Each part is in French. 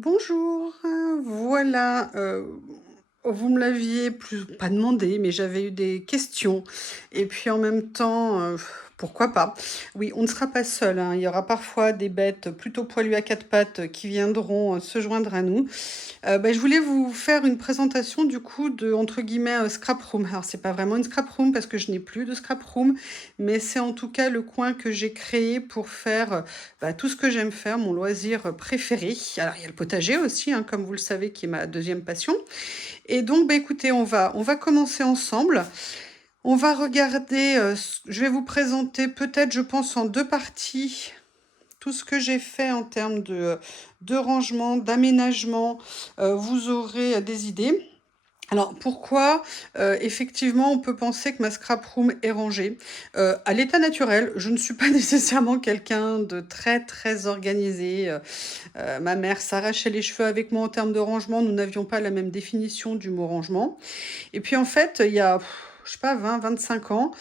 Bonjour, voilà, vous me l'aviez pas demandé, mais j'avais eu des questions et puis en même temps, pourquoi pas? Oui, on ne sera pas seul, hein, il y aura parfois des bêtes plutôt poilues à 4 pattes qui viendront, se joindre à nous. Je voulais vous faire une présentation du coup de, entre guillemets, «scrap room». Alors c'est pas vraiment une scrap room parce que je n'ai plus de scrap room, mais c'est en tout cas le coin que j'ai créé pour faire, tout ce que j'aime faire, mon loisir, préféré. Alors il y a le potager aussi, hein, comme vous le savez, qui est ma deuxième passion et donc écoutez, on va commencer ensemble. On va regarder, je vais vous présenter peut-être, je pense, en 2 parties tout ce que j'ai fait en termes de rangement, d'aménagement, vous aurez, des idées. Alors pourquoi, effectivement, on peut penser que ma scrap room est rangée? À l'état naturel, je ne suis pas nécessairement quelqu'un de très, très organisé, ma mère s'arrachait les cheveux avec moi en termes de rangement, nous n'avions pas la même définition du mot rangement et puis en fait, il y a, je sais pas, 20-25 ans,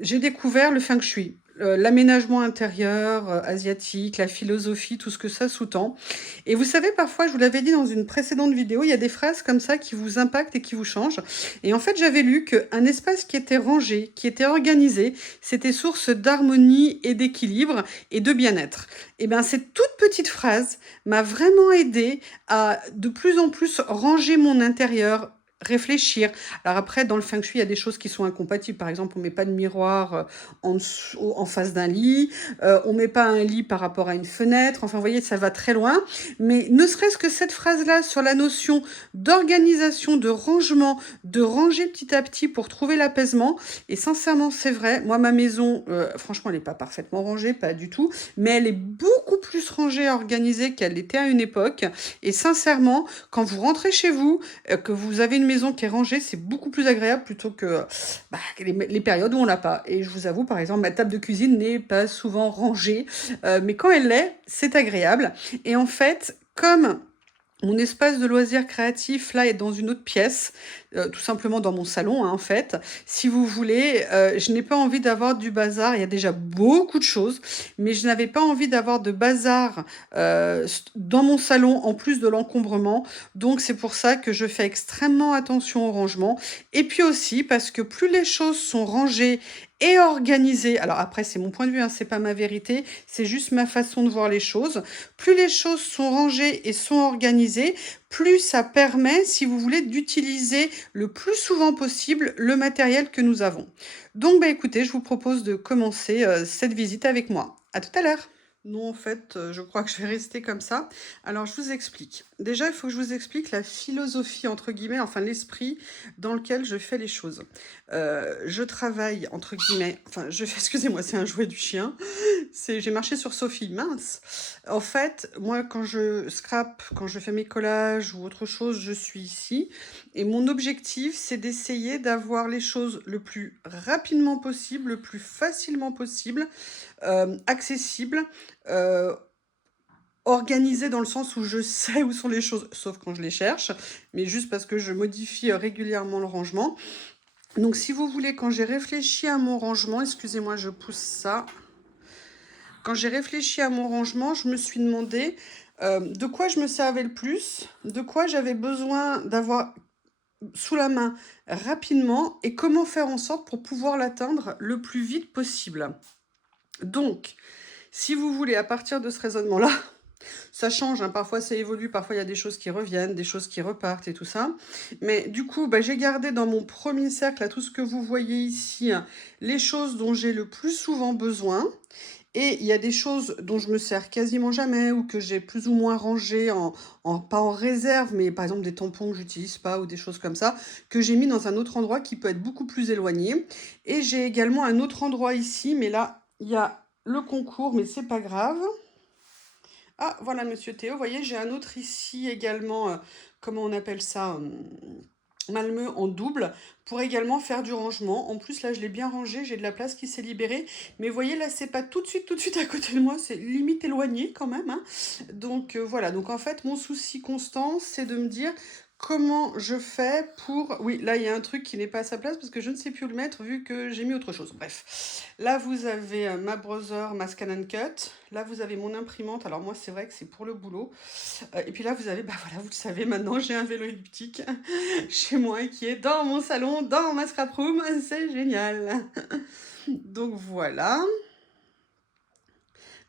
j'ai découvert le feng shui, l'aménagement intérieur, asiatique, la philosophie, tout ce que ça sous-tend et vous savez, parfois, je vous l'avais dit dans une précédente vidéo, il y a des phrases comme ça qui vous impactent et qui vous changent et en fait, j'avais lu qu'un espace qui était rangé, qui était organisé, c'était source d'harmonie et d'équilibre et de bien-être et ben, cette toute petite phrase m'a vraiment aidée à de plus en plus ranger mon intérieur, réfléchir. Alors après, dans le feng shui, il y a des choses qui sont incompatibles. Par exemple, on met pas de miroir, en face d'un lit, on met pas un lit par rapport à une fenêtre. Enfin, vous voyez, ça va très loin. Mais ne serait-ce que cette phrase-là sur la notion d'organisation, de rangement, de ranger petit à petit pour trouver l'apaisement et sincèrement, c'est vrai, moi, ma maison, franchement, elle est pas parfaitement rangée, pas du tout, mais elle est beaucoup plus rangée et organisée qu'elle l'était à une époque et sincèrement, quand vous rentrez chez vous, que vous avez une maison qui est rangée, c'est beaucoup plus agréable plutôt que les périodes où on l'a pas. Et je vous avoue, par exemple, ma table de cuisine n'est pas souvent rangée, mais quand elle l'est, c'est agréable. Et en fait, comme mon espace de loisirs créatifs, là, est dans une autre pièce, tout simplement dans mon salon, hein, en fait. Si vous voulez, je n'ai pas envie d'avoir du bazar. Il y a déjà beaucoup de choses, mais je n'avais pas envie d'avoir de bazar, dans mon salon, en plus de l'encombrement. Donc c'est pour ça que je fais extrêmement attention au rangement et puis aussi parce que plus les choses sont rangées et organisées, alors après c'est mon point de vue, hein, c'est pas ma vérité, c'est juste ma façon de voir les choses. Plus les choses sont rangées et sont organisées, plus ça permet, si vous voulez, d'utiliser le plus souvent possible le matériel que nous avons. Donc, écoutez, je vous propose de commencer cette visite avec moi. À tout à l'heure. Non, en fait, je crois que je vais rester comme ça. Alors, je vous explique. Déjà, il faut que je vous explique la philosophie, entre guillemets, enfin l'esprit dans lequel je fais les choses. Je travaille, entre guillemets, enfin, je fais, excusez-moi, c'est un jouet du chien. J'ai marché sur Sophie, mince. En fait, moi, quand je scrape, quand je fais mes collages ou autre chose, je suis ici. Et mon objectif, c'est d'essayer d'avoir les choses le plus rapidement possible, le plus facilement possible, accessible, euh, organisé dans le sens où je sais où sont les choses, sauf quand je les cherche, mais juste parce que je modifie régulièrement le rangement. Donc, si vous voulez, quand j'ai réfléchi à mon rangement, excusez-moi, je pousse ça. Quand j'ai réfléchi à mon rangement, je me suis demandé de quoi je me servais le plus, de quoi j'avais besoin d'avoir sous la main rapidement et comment faire en sorte pour pouvoir l'atteindre le plus vite possible. Donc, si vous voulez, à partir de ce raisonnement-là, ça change, hein, parfois ça évolue, parfois il y a des choses qui reviennent, des choses qui repartent et tout ça. Mais du coup, j'ai gardé dans mon premier cercle, à tout ce que vous voyez ici, hein, les choses dont j'ai le plus souvent besoin. Et il y a des choses dont je me sers quasiment jamais ou que j'ai plus ou moins rangées pas en réserve, mais par exemple des tampons que j'utilise pas ou des choses comme ça, que j'ai mis dans un autre endroit qui peut être beaucoup plus éloigné. Et j'ai également un autre endroit ici, mais là, il y a le concours, mais c'est pas grave. Ah, voilà, monsieur Théo, vous voyez, j'ai un autre ici également, comment on appelle ça, Malmö en double, pour également faire du rangement. En plus, là, je l'ai bien rangé, j'ai de la place qui s'est libérée. Mais vous voyez, là, c'est pas tout de suite à côté de moi, c'est limite éloigné quand même, hein. Donc voilà, donc en fait, mon souci constant, c'est de me dire comment je fais pour... Oui, là, il y a un truc qui n'est pas à sa place parce que je ne sais plus où le mettre vu que j'ai mis autre chose. Bref, là, vous avez ma Brother, ma Scan Cut. Là, vous avez mon imprimante. Alors moi, c'est vrai que c'est pour le boulot. Et puis là, vous avez, bah voilà, vous le savez maintenant, j'ai un vélo elliptique chez moi qui est dans mon salon, dans ma scrap room. C'est génial. Donc voilà.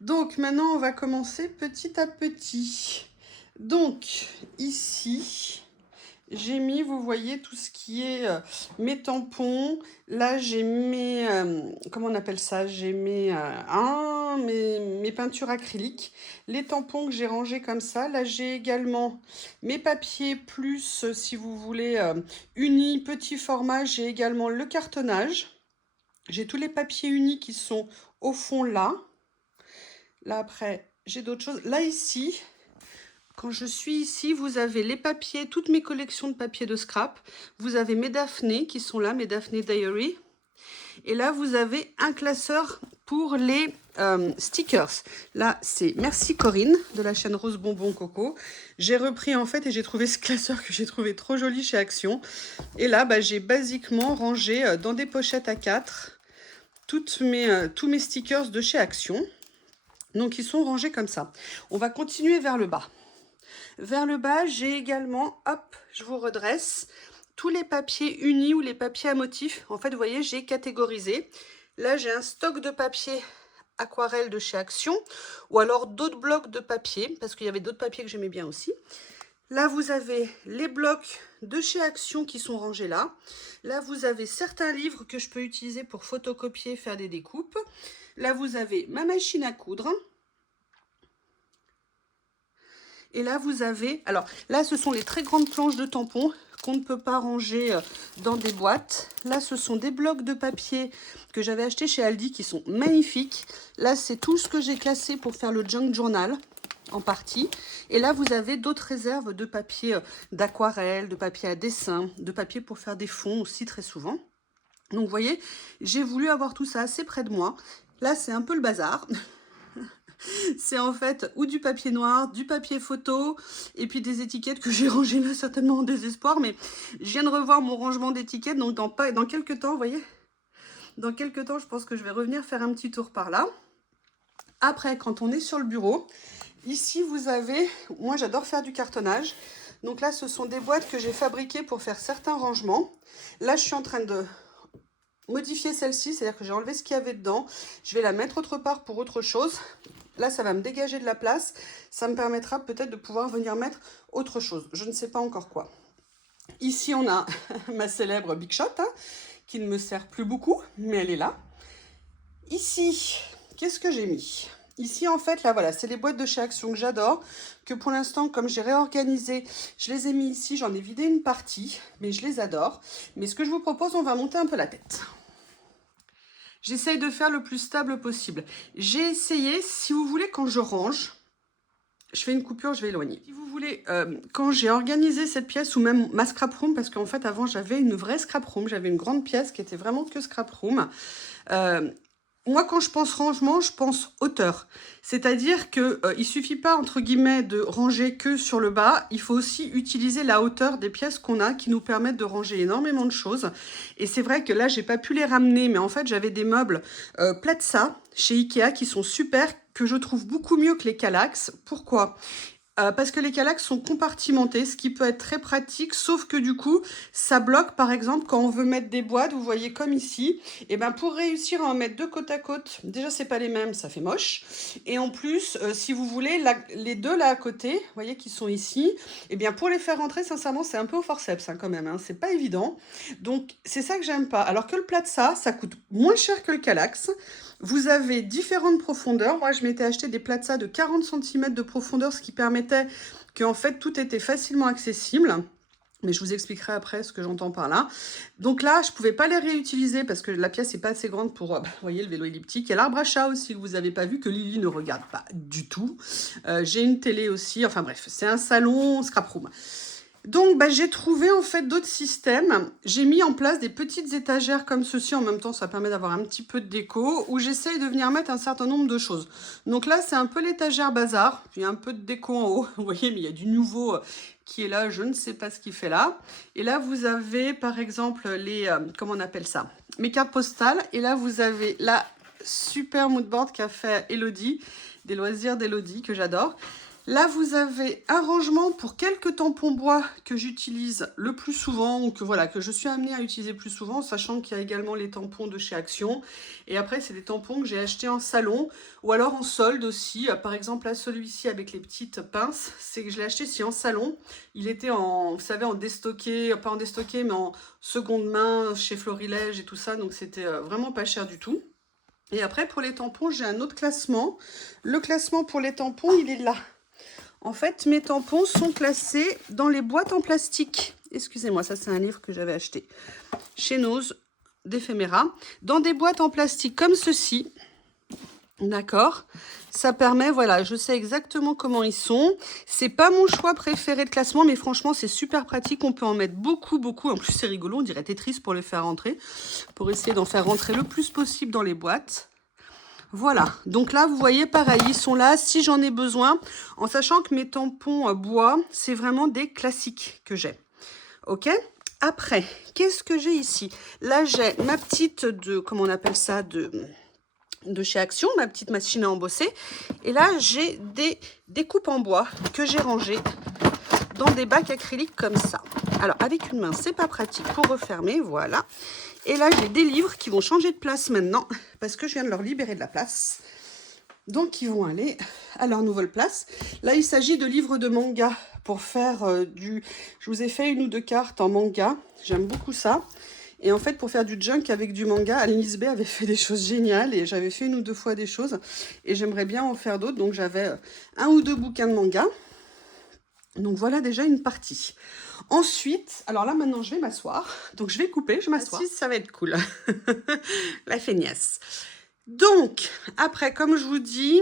Donc maintenant, on va commencer petit à petit. Donc ici, j'ai mis, vous voyez, tout ce qui est mes tampons. Là, j'ai mes, comment on appelle ça? J'ai mes peintures acryliques. Les tampons que j'ai rangés comme ça. Là, j'ai également mes papiers plus, si vous voulez, unis, petit format. J'ai également le cartonnage. J'ai tous les papiers unis qui sont au fond là. Là, après, j'ai d'autres choses. Là, ici, quand je suis ici, vous avez les papiers, toutes mes collections de papiers de scrap. Vous avez mes Daphné qui sont là, mes Daphné Diary. Et là, vous avez un classeur pour les stickers. Là, c'est Merci Corinne de la chaîne Rose Bonbon Coco. J'ai repris en fait et j'ai trouvé ce classeur que j'ai trouvé trop joli chez Action. Et là, bah, j'ai basiquement rangé dans des pochettes A4 tous mes stickers de chez Action. Donc, ils sont rangés comme ça. On va continuer vers le bas. Vers le bas, j'ai également, hop, je vous redresse, tous les papiers unis ou les papiers à motifs. En fait, vous voyez, j'ai catégorisé. Là, j'ai un stock de papier aquarelle de chez Action ou alors d'autres blocs de papier parce qu'il y avait d'autres papiers que j'aimais bien aussi. Là, vous avez les blocs de chez Action qui sont rangés là. Là, vous avez certains livres que je peux utiliser pour photocopier, faire des découpes. Là, vous avez ma machine à coudre. Et là, vous avez... Alors, là, ce sont les très grandes planches de tampons qu'on ne peut pas ranger dans des boîtes. Là, ce sont des blocs de papier que j'avais acheté chez Aldi qui sont magnifiques. Là, c'est tout ce que j'ai classé pour faire le junk journal en partie. Et là, vous avez d'autres réserves de papier d'aquarelle, de papier à dessin, de papier pour faire des fonds aussi très souvent. Donc, vous voyez, j'ai voulu avoir tout ça assez près de moi. Là, c'est un peu le bazar. C'est en fait ou du papier noir, du papier photo, et puis des étiquettes que j'ai rangées là certainement en désespoir. Mais je viens de revoir mon rangement d'étiquettes, donc dans quelques temps, vous voyez, dans quelques temps, je pense que je vais revenir faire un petit tour par là. Après, quand on est sur le bureau, ici vous avez, moi j'adore faire du cartonnage. Donc là, ce sont des boîtes que j'ai fabriquées pour faire certains rangements. Là, je suis en train de modifier celle-ci, c'est-à-dire que j'ai enlevé ce qu'il y avait dedans. Je vais la mettre autre part pour autre chose. Là, ça va me dégager de la place. Ça me permettra peut-être de pouvoir venir mettre autre chose. Je ne sais pas encore quoi. Ici, on a ma célèbre Big Shot, hein, qui ne me sert plus beaucoup, mais elle est là. Ici, qu'est-ce que j'ai mis? Ici, en fait, là, voilà, c'est les boîtes de chez Action que j'adore, que pour l'instant, comme j'ai réorganisé, je les ai mis ici, j'en ai vidé une partie, mais je les adore. Mais ce que je vous propose, on va monter un peu la tête. J'essaye de faire le plus stable possible. J'ai essayé, si vous voulez, quand je range, je fais une coupure, je vais éloigner. Si vous voulez, quand j'ai organisé cette pièce, ou même ma scrap room, parce qu'en fait, avant, j'avais une vraie scrap room, j'avais une grande pièce qui était vraiment que scrap room. Moi, quand je pense rangement, je pense hauteur. C'est-à-dire qu'il ne suffit pas, entre guillemets, de ranger que sur le bas. Il faut aussi utiliser la hauteur des pièces qu'on a qui nous permettent de ranger énormément de choses. Et c'est vrai que là, j'ai pas pu les ramener, mais en fait, j'avais des meubles Platza chez Ikea qui sont super, que je trouve beaucoup mieux que les Kallax. Pourquoi ? Parce que les Kallax sont compartimentés, ce qui peut être très pratique, sauf que du coup, ça bloque, par exemple, quand on veut mettre des boîtes, vous voyez comme ici, et ben pour réussir à en mettre deux côte à côte, déjà c'est pas les mêmes, ça fait moche, et en plus, si vous voulez, les deux là à côté, vous voyez qui sont ici, et bien pour les faire rentrer, sincèrement, c'est un peu au forceps hein, quand même, hein, c'est pas évident, donc c'est ça que j'aime pas, alors que le Platza, ça coûte moins cher que le Kallax. Vous avez différentes profondeurs. Moi, je m'étais acheté des Platza de 40 cm de profondeur, ce qui permettait que en fait, tout était facilement accessible. Mais je vous expliquerai après ce que j'entends par là. Donc là, je ne pouvais pas les réutiliser parce que la pièce n'est pas assez grande pour, vous voyez, le vélo elliptique. Il y a l'arbre à chat aussi que vous n'avez pas vu, que Lily ne regarde pas du tout. J'ai une télé aussi. Enfin bref, c'est un salon scrap room. Donc, bah, j'ai trouvé en fait d'autres systèmes. J'ai mis en place des petites étagères comme ceci. En même temps, ça permet d'avoir un petit peu de déco où j'essaye de venir mettre un certain nombre de choses. Donc là, c'est un peu l'étagère bazar. Il y a un peu de déco en haut, vous voyez, mais il y a du nouveau qui est là. Je ne sais pas ce qu'il fait là. Et là, vous avez par exemple les, comment on appelle ça? Mes cartes postales. Et là, vous avez la super moodboard qu'a fait Elodie, des loisirs d'Elodie, que j'adore. Là, vous avez un rangement pour quelques tampons bois que j'utilise le plus souvent ou que voilà que je suis amenée à utiliser plus souvent, sachant qu'il y a également les tampons de chez Action. Et après, c'est des tampons que j'ai achetés en salon ou alors en solde aussi. Par exemple, là, celui-ci avec les petites pinces, c'est que je l'ai acheté ici en salon. Il était en, vous savez, en déstocké, pas en déstocké, mais en seconde main chez Florilège et tout ça. Donc, c'était vraiment pas cher du tout. Et après, pour les tampons, j'ai un autre classement. Le classement pour les tampons, il est là. En fait, mes tampons sont classés dans les boîtes en plastique. Excusez-moi, ça c'est un livre que j'avais acheté chez Nose d'Ephéméra. Dans des boîtes en plastique comme ceci. D'accord? Ça permet, voilà, je sais exactement comment ils sont. C'est pas mon choix préféré de classement, mais franchement, c'est super pratique. On peut en mettre beaucoup, beaucoup. En plus, c'est rigolo, on dirait Tetris pour les faire rentrer. Pour essayer d'en faire rentrer le plus possible dans les boîtes. Voilà, donc là, vous voyez, pareil, ils sont là si j'en ai besoin, en sachant que mes tampons bois, c'est vraiment des classiques que j'ai. Ok? Après, qu'est-ce que j'ai ici? Là, j'ai ma petite comment on appelle ça, de chez Action, ma petite machine à embosser. Et là, j'ai des découpes en bois que j'ai rangées dans des bacs acryliques comme ça. Alors, avec une main, c'est pas pratique pour refermer, voilà. Et là, j'ai des livres qui vont changer de place maintenant parce que je viens de leur libérer de la place. Donc, ils vont aller à leur nouvelle place. Là, il s'agit de livres de manga pour faire du... Je vous ai fait une ou deux cartes en manga. J'aime beaucoup ça. Et en fait, pour faire du junk avec du manga, Alice B avait fait des choses géniales et j'avais fait une ou deux fois des choses. Et j'aimerais bien en faire d'autres. Donc, j'avais un ou deux bouquins de manga. Donc, voilà déjà une partie. Ensuite, alors là, maintenant, je vais m'asseoir. Donc, je vais couper, je m'assois. Ça va être cool. La feignasse. Donc, après, comme je vous dis,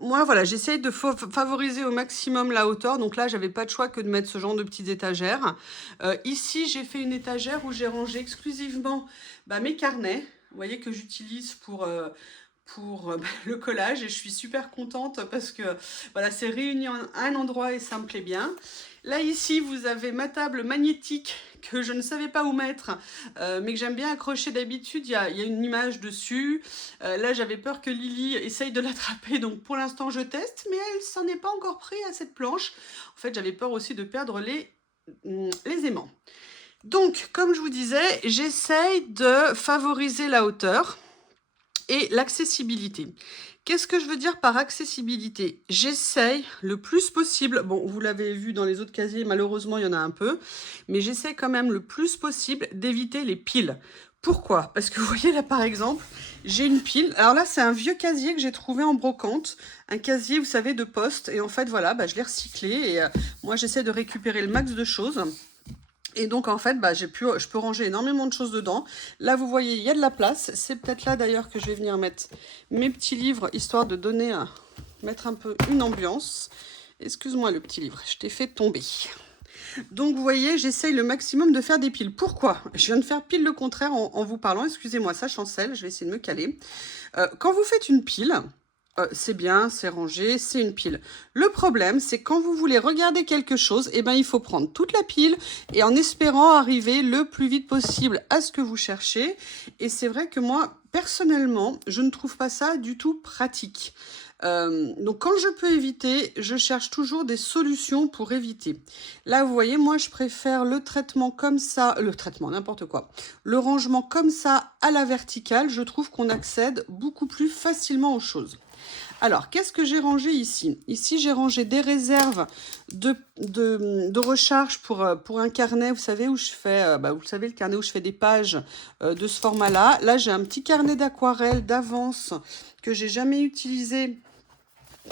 moi, voilà, j'essaye de favoriser au maximum la hauteur. Donc là, j'avais pas de choix que de mettre ce genre de petites étagères. Ici, j'ai fait une étagère où j'ai rangé exclusivement mes carnets. Vous voyez que j'utilise pour le collage et je suis super contente parce que voilà, c'est réuni en un endroit et ça me plaît bien. Là, ici, vous avez ma table magnétique que je ne savais pas où mettre, mais que j'aime bien accrocher d'habitude. Il y a une image dessus. Là, j'avais peur que Lily essaye de l'attraper, donc pour l'instant, je teste, mais elle s'en est pas encore pris à cette planche. En fait, j'avais peur aussi de perdre les aimants. Donc, comme je vous disais, j'essaye de favoriser la hauteur et l'accessibilité. Qu'est-ce que je veux dire par accessibilité? J'essaye le plus possible, bon, vous l'avez vu dans les autres casiers, malheureusement, il y en a un peu, mais j'essaie quand même le plus possible d'éviter les piles. Pourquoi? Parce que vous voyez là, par exemple, j'ai une pile. Alors là, c'est un vieux casier que j'ai trouvé en brocante, un casier, vous savez, de poste, et en fait, voilà, je l'ai recyclé, et moi, j'essaie de récupérer le max de choses. Et donc, en fait, je peux ranger énormément de choses dedans. Là, vous voyez, il y a de la place. C'est peut-être là, d'ailleurs, que je vais venir mettre mes petits livres, histoire de donner, mettre un peu une ambiance. Excuse-moi, le petit livre, je t'ai fait tomber. Donc, vous voyez, j'essaye le maximum de faire des piles. Pourquoi? Je viens de faire pile le contraire en vous parlant. Excusez-moi, ça chancelle, je vais essayer de me caler. Quand vous faites une pile... c'est bien, c'est rangé, c'est une pile. Le problème, c'est quand vous voulez regarder quelque chose, il faut prendre toute la pile et en espérant arriver le plus vite possible à ce que vous cherchez. Et c'est vrai que moi, personnellement, je ne trouve pas ça du tout pratique. Donc quand je peux éviter, je cherche toujours des solutions pour éviter. Là, vous voyez, moi, je préfère le traitement comme ça, le traitement, n'importe quoi. Le rangement comme ça à la verticale, je trouve qu'on accède beaucoup plus facilement aux choses. Alors, qu'est-ce que j'ai rangé ici? Ici, j'ai rangé des réserves de recharge pour un carnet, vous savez, où je fais, vous savez, le carnet où je fais des pages de ce format-là. Là, j'ai un petit carnet d'aquarelle d'avance que j'ai jamais utilisé,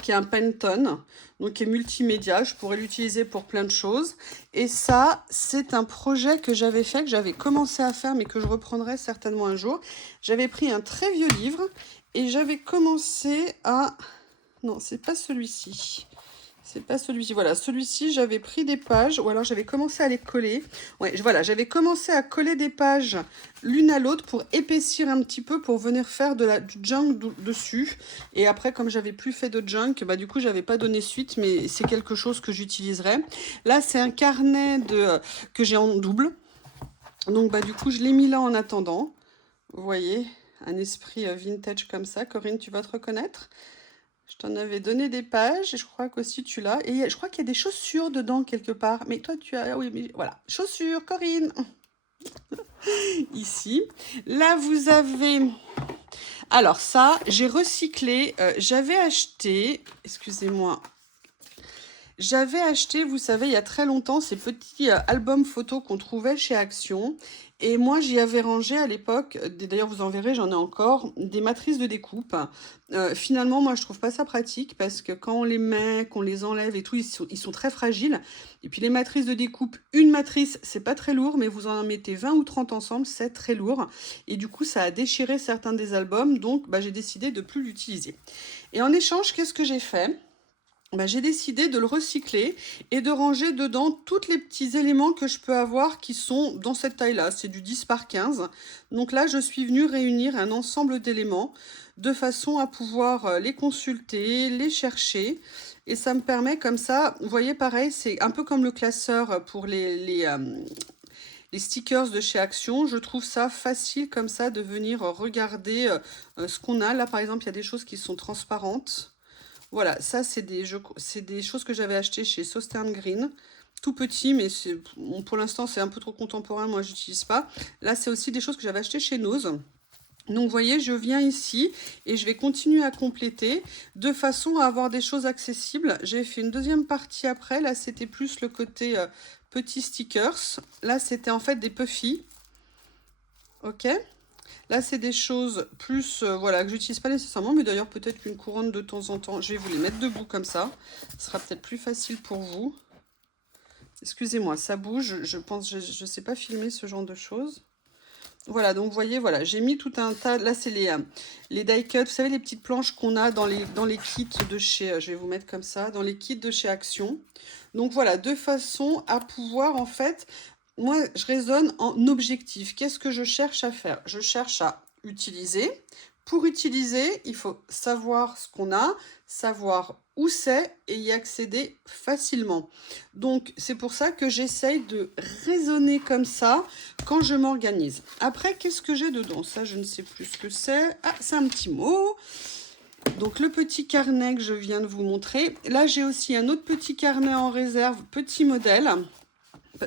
qui est un Pantone, donc qui est multimédia. Je pourrais l'utiliser pour plein de choses. Et ça, c'est un projet que j'avais fait, que j'avais commencé à faire, mais que je reprendrai certainement un jour. J'avais pris un très vieux livre et j'avais commencé à... Non, c'est pas celui-ci. C'est pas celui-ci. Voilà, celui-ci, j'avais pris des pages, ou alors j'avais commencé à les coller. Ouais, voilà, j'avais commencé à coller des pages l'une à l'autre pour épaissir un petit peu, pour venir faire du junk dessus. Et après, comme j'avais plus fait de junk, bah du coup, j'avais pas donné suite, mais c'est quelque chose que j'utiliserai. Là, c'est un carnet que j'ai en double. Donc, bah du coup, je l'ai mis là en attendant. Vous voyez, un esprit vintage comme ça. Corinne, tu vas te reconnaître? Je t'en avais donné des pages, et je crois qu'aussi tu l'as. Et je crois qu'il y a des chaussures dedans quelque part. Mais toi, tu as... Ah oui, mais voilà. Chaussures, Corinne. Ici. Là, vous avez... Alors ça, j'ai recyclé. J'avais acheté... Excusez-moi. J'avais acheté, vous savez, il y a très longtemps, ces petits albums photos qu'on trouvait chez Action. Et moi, j'y avais rangé à l'époque, d'ailleurs vous en verrez, j'en ai encore, des matrices de découpe. Finalement, moi, je trouve pas ça pratique parce que quand on les met, qu'on les enlève et tout, ils sont très fragiles. Et puis les matrices de découpe, une matrice, c'est pas très lourd, mais vous en mettez 20 ou 30 ensemble, c'est très lourd. Et du coup, ça a déchiré certains des albums, donc bah, j'ai décidé de plus l'utiliser. Et en échange, qu'est-ce que j'ai fait? Bah, j'ai décidé de le recycler et de ranger dedans tous les petits éléments que je peux avoir qui sont dans cette taille-là. C'est du 10 par 15. Donc là, je suis venue réunir un ensemble d'éléments de façon à pouvoir les consulter, les chercher. Et ça me permet comme ça, vous voyez, pareil, c'est un peu comme le classeur pour les stickers de chez Action. Je trouve ça facile comme ça de venir regarder ce qu'on a. Là, par exemple, il y a des choses qui sont transparentes. Voilà, ça c'est des choses que j'avais achetées chez Sausterne Green. Tout petit, mais bon, pour l'instant c'est un peu trop contemporain, moi j'utilise pas. Là c'est aussi des choses que j'avais achetées chez Nose. Donc vous voyez, je viens ici et je vais continuer à compléter de façon à avoir des choses accessibles. J'ai fait une deuxième partie après, là c'était plus le côté petits stickers. Là c'était en fait des puffy. Ok. Là, c'est des choses plus, voilà, que j'utilise pas nécessairement, mais d'ailleurs, peut-être qu'une couronne de temps en temps, je vais vous les mettre debout comme ça. Ce sera peut-être plus facile pour vous. Excusez-moi, ça bouge, je pense, je sais pas filmer ce genre de choses. Voilà, donc vous voyez, voilà, j'ai mis tout un tas, là, c'est les die cut, vous savez, les petites planches qu'on a dans les kits de chez, je vais vous mettre comme ça, dans les kits de chez Action. Donc voilà, de façon à pouvoir, en fait, moi, je raisonne en objectif. Qu'est-ce que je cherche à faire? Je cherche à utiliser. Pour utiliser, il faut savoir ce qu'on a, savoir où c'est et y accéder facilement. Donc, c'est pour ça que j'essaye de raisonner comme ça quand je m'organise. Après, qu'est-ce que j'ai dedans? Ça, je ne sais plus ce que c'est. Ah, c'est un petit mot. Donc, le petit carnet que je viens de vous montrer. Là, j'ai aussi un autre petit carnet en réserve, petit modèle.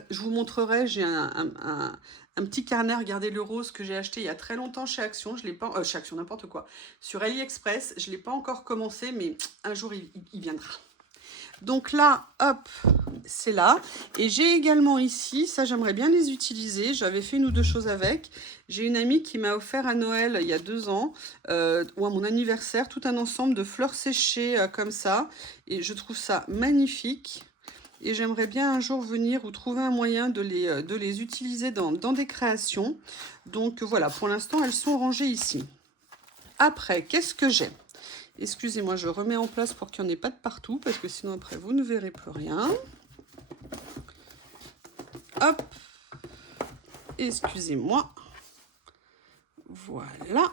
Je vous montrerai, j'ai un petit carnet, regardez le rose que j'ai acheté il y a très longtemps chez Action. Je l'ai pas, chez Action, n'importe quoi. Sur AliExpress, je ne l'ai pas encore commencé, mais un jour, il viendra. Donc là, hop, c'est là. Et j'ai également ici, ça j'aimerais bien les utiliser. J'avais fait une ou deux choses avec. J'ai une amie qui m'a offert à Noël il y a 2 ans, ou à mon anniversaire, tout un ensemble de fleurs séchées comme ça. Et je trouve ça magnifique. Et j'aimerais bien un jour venir ou trouver un moyen de les utiliser dans des créations. Donc voilà, pour l'instant, elles sont rangées ici. Après, qu'est-ce que j'ai? Excusez-moi, je remets en place pour qu'il n'y en ait pas de partout, parce que sinon après, vous ne verrez plus rien. Hop. Excusez-moi. Voilà.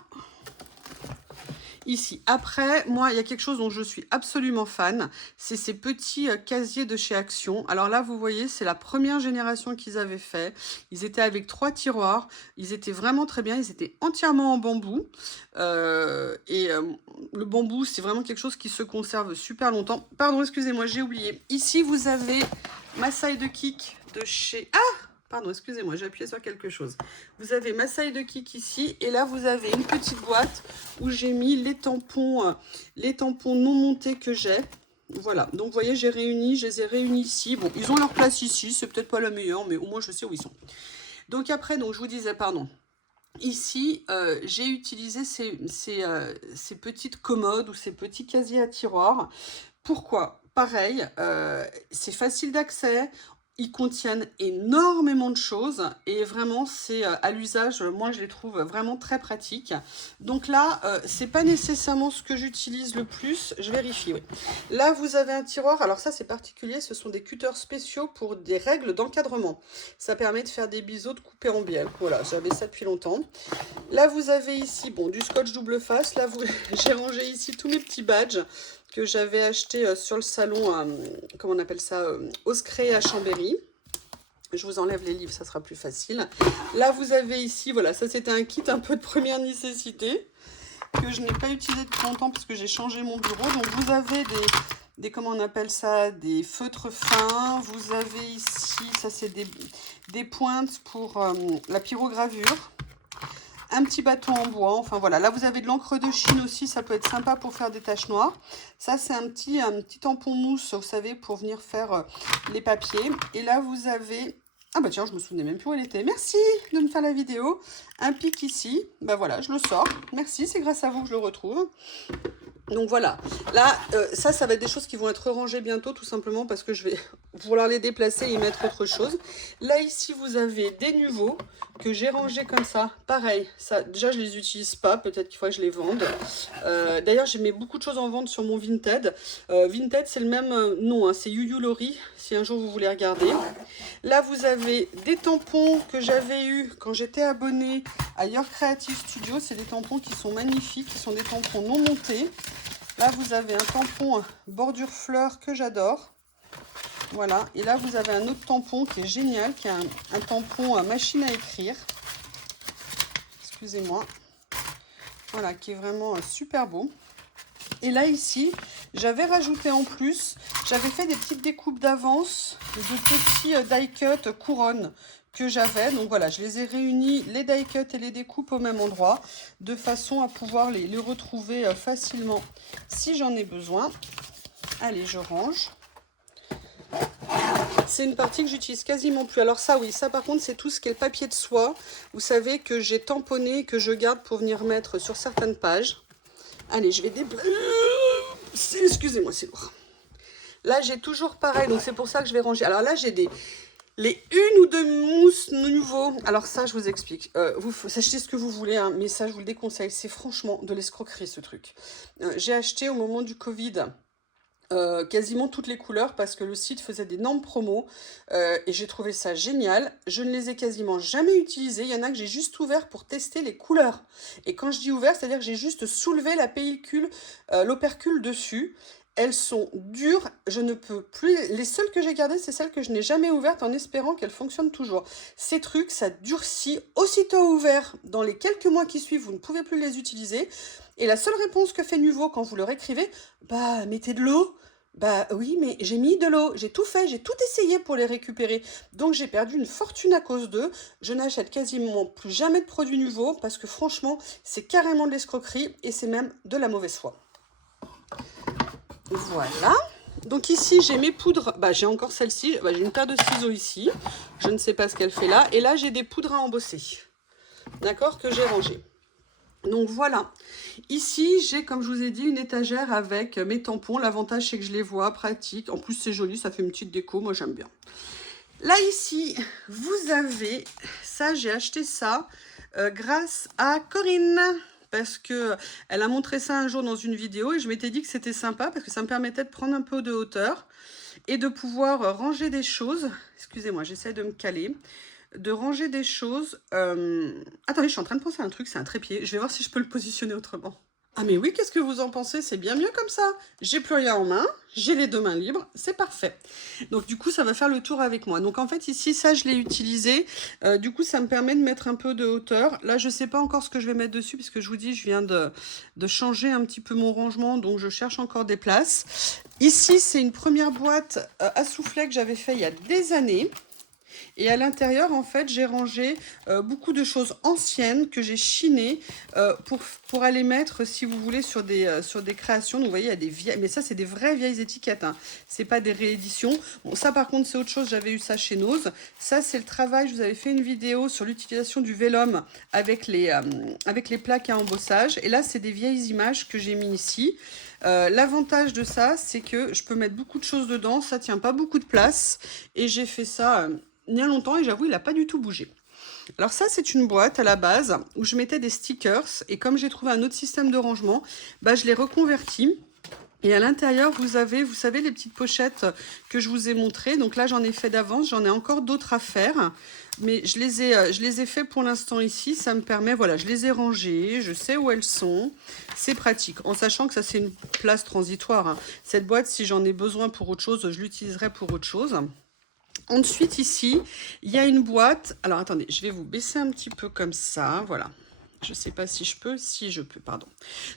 Ici, après, moi, il y a quelque chose dont je suis absolument fan, c'est ces petits casiers de chez Action. Alors là, vous voyez, c'est la première génération qu'ils avaient fait. Ils étaient avec 3 tiroirs, ils étaient vraiment très bien, ils étaient entièrement en bambou. Le bambou, c'est vraiment quelque chose qui se conserve super longtemps. Pardon, excusez-moi, j'ai oublié. Ici, vous avez ma saille de kick de chez... Ah! Pardon, excusez-moi, j'ai appuyé sur quelque chose. Vous avez ma saille de kick ici, et là, vous avez une petite boîte où j'ai mis les tampons non montés que j'ai. Voilà, donc vous voyez, je les ai réunis ici. Bon, ils ont leur place ici, c'est peut-être pas la meilleure, mais au moins je sais où ils sont. Donc après, donc je vous disais, pardon. Ici, j'ai utilisé ces petites commodes ou ces petits casiers à tiroirs. Pourquoi? Pareil, c'est facile d'accès. Ils contiennent énormément de choses et vraiment c'est à l'usage, moi je les trouve vraiment très pratiques. Donc là, c'est pas nécessairement ce que j'utilise le plus, je vérifie, oui. Là vous avez un tiroir, alors ça c'est particulier, ce sont des cutters spéciaux pour des règles d'encadrement. Ça permet de faire des biseaux, de couper en bielle, voilà, j'avais ça depuis longtemps. Là vous avez ici, bon, du scotch double face, là j'ai rangé ici tous mes petits badges que j'avais acheté sur le salon, comment on appelle ça, Oscré à Chambéry. Je vous enlève les livres, ça sera plus facile. Là, vous avez ici, voilà, ça c'était un kit un peu de première nécessité que je n'ai pas utilisé depuis longtemps parce que j'ai changé mon bureau. Donc vous avez comment on appelle ça, des feutres fins. Vous avez ici, ça c'est des pointes pour la pyrogravure. Un petit bâton en bois, enfin voilà. Là, vous avez de l'encre de Chine aussi, ça peut être sympa pour faire des taches noires. Ça, c'est un petit tampon mousse, vous savez, pour venir faire les papiers. Et là, vous avez... Ah bah tiens, je me souvenais même plus où elle était. Merci de me faire la vidéo. Un pic ici. Bah voilà, je le sors. Merci, c'est grâce à vous que je le retrouve. Donc voilà, là, ça va être des choses qui vont être rangées bientôt, tout simplement parce que je vais vouloir les déplacer et y mettre autre chose. Là, ici, vous avez des Nuvo que j'ai rangés comme ça. Pareil, ça, déjà, je les utilise pas, peut-être qu'il faudrait que je les vende. D'ailleurs, j'ai mis beaucoup de choses en vente sur mon Vinted. Vinted, c'est le même nom, hein, c'est Yuyu Lori, si un jour vous voulez regarder. Là, vous avez des tampons que j'avais eu quand j'étais abonnée à Your Creative Studio. C'est des tampons qui sont magnifiques, qui sont des tampons non montés. Là, vous avez un tampon bordure fleur que j'adore. Voilà. Et là, vous avez un autre tampon qui est génial, qui est un tampon à machine à écrire. Excusez-moi. Voilà, qui est vraiment super beau. Et là, ici, j'avais rajouté en plus, j'avais fait des petites découpes d'avance de petits die cut couronnes que j'avais. Donc voilà, je les ai réunis, les die cut et les découpes au même endroit, de façon à pouvoir les retrouver facilement si j'en ai besoin. Allez, je range. C'est une partie que j'utilise quasiment plus. Alors ça, oui, ça par contre, c'est tout ce qui est le papier de soie. Vous savez que j'ai tamponné, que je garde pour venir mettre sur certaines pages. Allez, je vais déplacer. Excusez-moi, c'est lourd. Là, j'ai toujours pareil, donc c'est pour ça que je vais ranger. Alors là, j'ai les une ou deux mousses nouveaux. Alors ça, je vous explique. Vous achetez ce que vous voulez, hein, mais ça, je vous le déconseille. C'est franchement de l'escroquerie, ce truc. J'ai acheté au moment du Covid quasiment toutes les couleurs parce que le site faisait d'énormes promos et j'ai trouvé ça génial. Je ne les ai quasiment jamais utilisés. Il y en a que j'ai juste ouvert pour tester les couleurs. Et quand je dis ouvert, c'est-à-dire que j'ai juste soulevé la pellicule, l'opercule dessus. Elles sont dures, je ne peux plus... Les seules que j'ai gardées, c'est celles que je n'ai jamais ouvertes en espérant qu'elles fonctionnent toujours. Ces trucs, ça durcit. Aussitôt ouvert, dans les quelques mois qui suivent, vous ne pouvez plus les utiliser. Et la seule réponse que fait Nuvo quand vous leur écrivez, bah, mettez de l'eau. Bah oui, mais j'ai mis de l'eau, j'ai tout fait, j'ai tout essayé pour les récupérer. Donc j'ai perdu une fortune à cause d'eux. Je n'achète quasiment plus jamais de produits Nuvo parce que franchement, c'est carrément de l'escroquerie et c'est même de la mauvaise foi. Voilà. Donc ici, j'ai mes poudres. Bah, j'ai encore celle-ci. Bah, j'ai une paire de ciseaux ici. Je ne sais pas ce qu'elle fait là. Et là, j'ai des poudres à embosser. D'accord, que j'ai rangées. Donc voilà. Ici, j'ai, comme je vous ai dit, une étagère avec mes tampons. L'avantage, c'est que je les vois, pratique. En plus, c'est joli, ça fait une petite déco. Moi, j'aime bien. Là, ici, vous avez ça. J'ai acheté ça grâce à Corinne. Parce qu'elle a montré ça un jour dans une vidéo et je m'étais dit que c'était sympa parce que ça me permettait de prendre un peu de hauteur et de pouvoir ranger des choses. Excusez-moi, j'essaie de me caler. De ranger des choses. Attendez, je suis en train de penser à un truc, c'est un trépied. Je vais voir si je peux le positionner autrement. Ah mais oui, qu'est-ce que vous en pensez? C'est bien mieux comme ça. J'ai plus rien en main, j'ai les deux mains libres, c'est parfait. Donc du coup, ça va faire le tour avec moi. Donc en fait, ici, ça, je l'ai utilisé. Du coup, ça me permet de mettre un peu de hauteur. Là, je sais pas encore ce que je vais mettre dessus, puisque je vous dis, je viens de changer un petit peu mon rangement, donc je cherche encore des places. Ici, c'est une première boîte à soufflet que j'avais fait il y a des années. Et à l'intérieur, en fait, j'ai rangé beaucoup de choses anciennes que j'ai chinées pour aller mettre, si vous voulez, sur des créations. Donc, vous voyez, il y a des vieilles... Mais ça, c'est des vraies vieilles étiquettes. Hein. C'est pas des rééditions. Bon, ça, par contre, c'est autre chose. J'avais eu ça chez Nose. Ça, c'est le travail. Je vous avais fait une vidéo sur l'utilisation du vélum avec les plaques à embossage. Et là, c'est des vieilles images que j'ai mis ici. L'avantage de ça, c'est que je peux mettre beaucoup de choses dedans, ça tient pas beaucoup de place. Et j'ai fait ça il y a longtemps et j'avoue, il n'a pas du tout bougé. Alors ça, c'est une boîte à la base où je mettais des stickers. Et comme j'ai trouvé un autre système de rangement, bah, je l'ai reconverti. Et à l'intérieur, vous avez, vous savez, les petites pochettes que je vous ai montrées. Donc là, j'en ai fait d'avance. J'en ai encore d'autres à faire. Mais je les ai fait pour l'instant ici. Ça me permet, voilà, je les ai rangées. Je sais où elles sont. C'est pratique. En sachant que ça, c'est une place transitoire, hein. Cette boîte, si j'en ai besoin pour autre chose, je l'utiliserai pour autre chose. Ensuite, ici, il y a une boîte. Alors, attendez, je vais vous baisser un petit peu comme ça. Voilà. Je ne sais pas si je peux. Si je peux, pardon.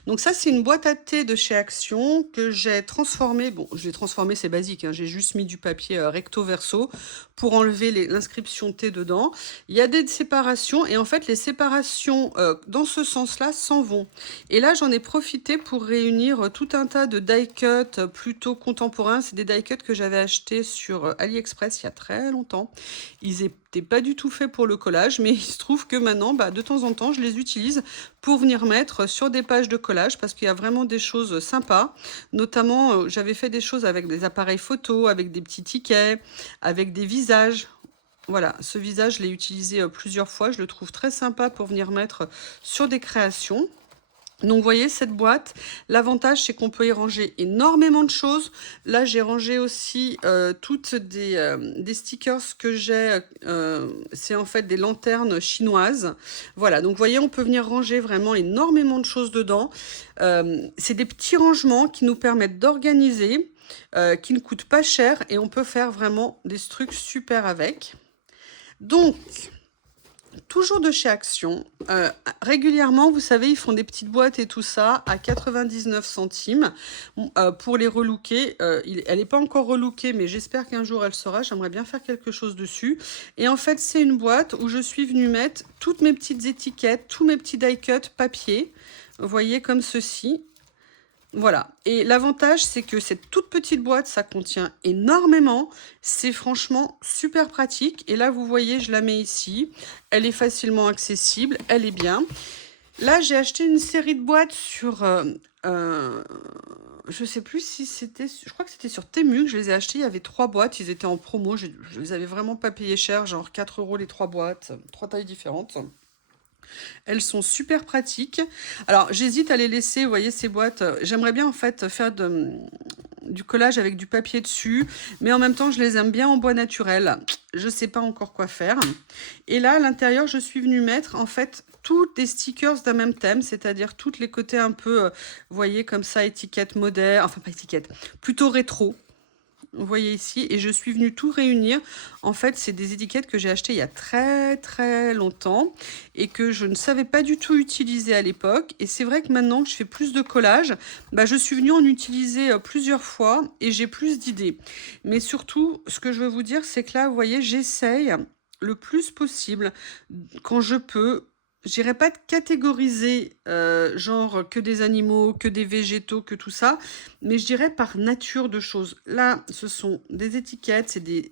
Donc ça, c'est une boîte à thé de chez Action que j'ai transformée. Bon, je l'ai transformée, c'est basique, hein. J'ai juste mis du papier recto verso pour enlever l'inscription thé dedans. Il y a des séparations et en fait, les séparations dans ce sens-là s'en vont. Et là, j'en ai profité pour réunir tout un tas de die-cuts plutôt contemporains. C'est des die-cuts que j'avais achetés sur AliExpress il y a très longtemps. Ils n'étaient pas du tout faits pour le collage, mais il se trouve que maintenant, bah, de temps en temps, je les utilise pour venir mettre sur des pages de collage parce qu'il y a vraiment des choses sympas. Notamment, j'avais fait des choses avec des appareils photo, avec des petits tickets, avec des visages. Voilà, ce visage, je l'ai utilisé plusieurs fois. Je le trouve très sympa pour venir mettre sur des créations. Donc, vous voyez, cette boîte, l'avantage, c'est qu'on peut y ranger énormément de choses. Là, j'ai rangé aussi toutes des stickers que j'ai. C'est en fait des lanternes chinoises. Voilà, donc, vous voyez, on peut venir ranger vraiment énormément de choses dedans. C'est des petits rangements qui nous permettent d'organiser, qui ne coûtent pas cher et on peut faire vraiment des trucs super avec. Donc, toujours de chez Action, régulièrement, vous savez, ils font des petites boîtes et tout ça à 99 centimes pour les relooker. Elle n'est pas encore relookée, mais j'espère qu'un jour elle sera. J'aimerais bien faire quelque chose dessus. Et en fait, c'est une boîte où je suis venue mettre toutes mes petites étiquettes, tous mes petits die-cuts papier. Vous voyez, comme ceci. Voilà, et l'avantage, c'est que cette toute petite boîte, ça contient énormément. C'est franchement super pratique. Et là, vous voyez, je la mets ici. Elle est facilement accessible, elle est bien. Là, j'ai acheté une série de boîtes sur... je sais plus si c'était... Je crois que c'était sur Temu que je les ai achetées. Il y avait 3 boîtes, ils étaient en promo. Je les avais vraiment pas payé cher, genre 4 € les 3 boîtes. 3 tailles différentes. Elles sont super pratiques. Alors, j'hésite à les laisser, vous voyez, ces boîtes. J'aimerais bien, en fait, faire du collage avec du papier dessus. Mais en même temps, je les aime bien en bois naturel. Je ne sais pas encore quoi faire. Et là, à l'intérieur, je suis venue mettre, en fait, tous des stickers d'un même thème. C'est-à-dire tous les côtés un peu, vous voyez, comme ça, étiquette moderne. Enfin, pas étiquette, plutôt rétro. Vous voyez ici, et je suis venue tout réunir. En fait, c'est des étiquettes que j'ai achetées il y a très très longtemps et que je ne savais pas du tout utiliser à l'époque. Et c'est vrai que maintenant que je fais plus de collage, bah, je suis venue en utiliser plusieurs fois et j'ai plus d'idées. Mais surtout, ce que je veux vous dire, c'est que là, vous voyez, j'essaye le plus possible, quand je peux. J'irais pas de catégoriser genre que des animaux, que des végétaux, que tout ça, mais je dirais par nature de choses. Là, ce sont des étiquettes, c'est des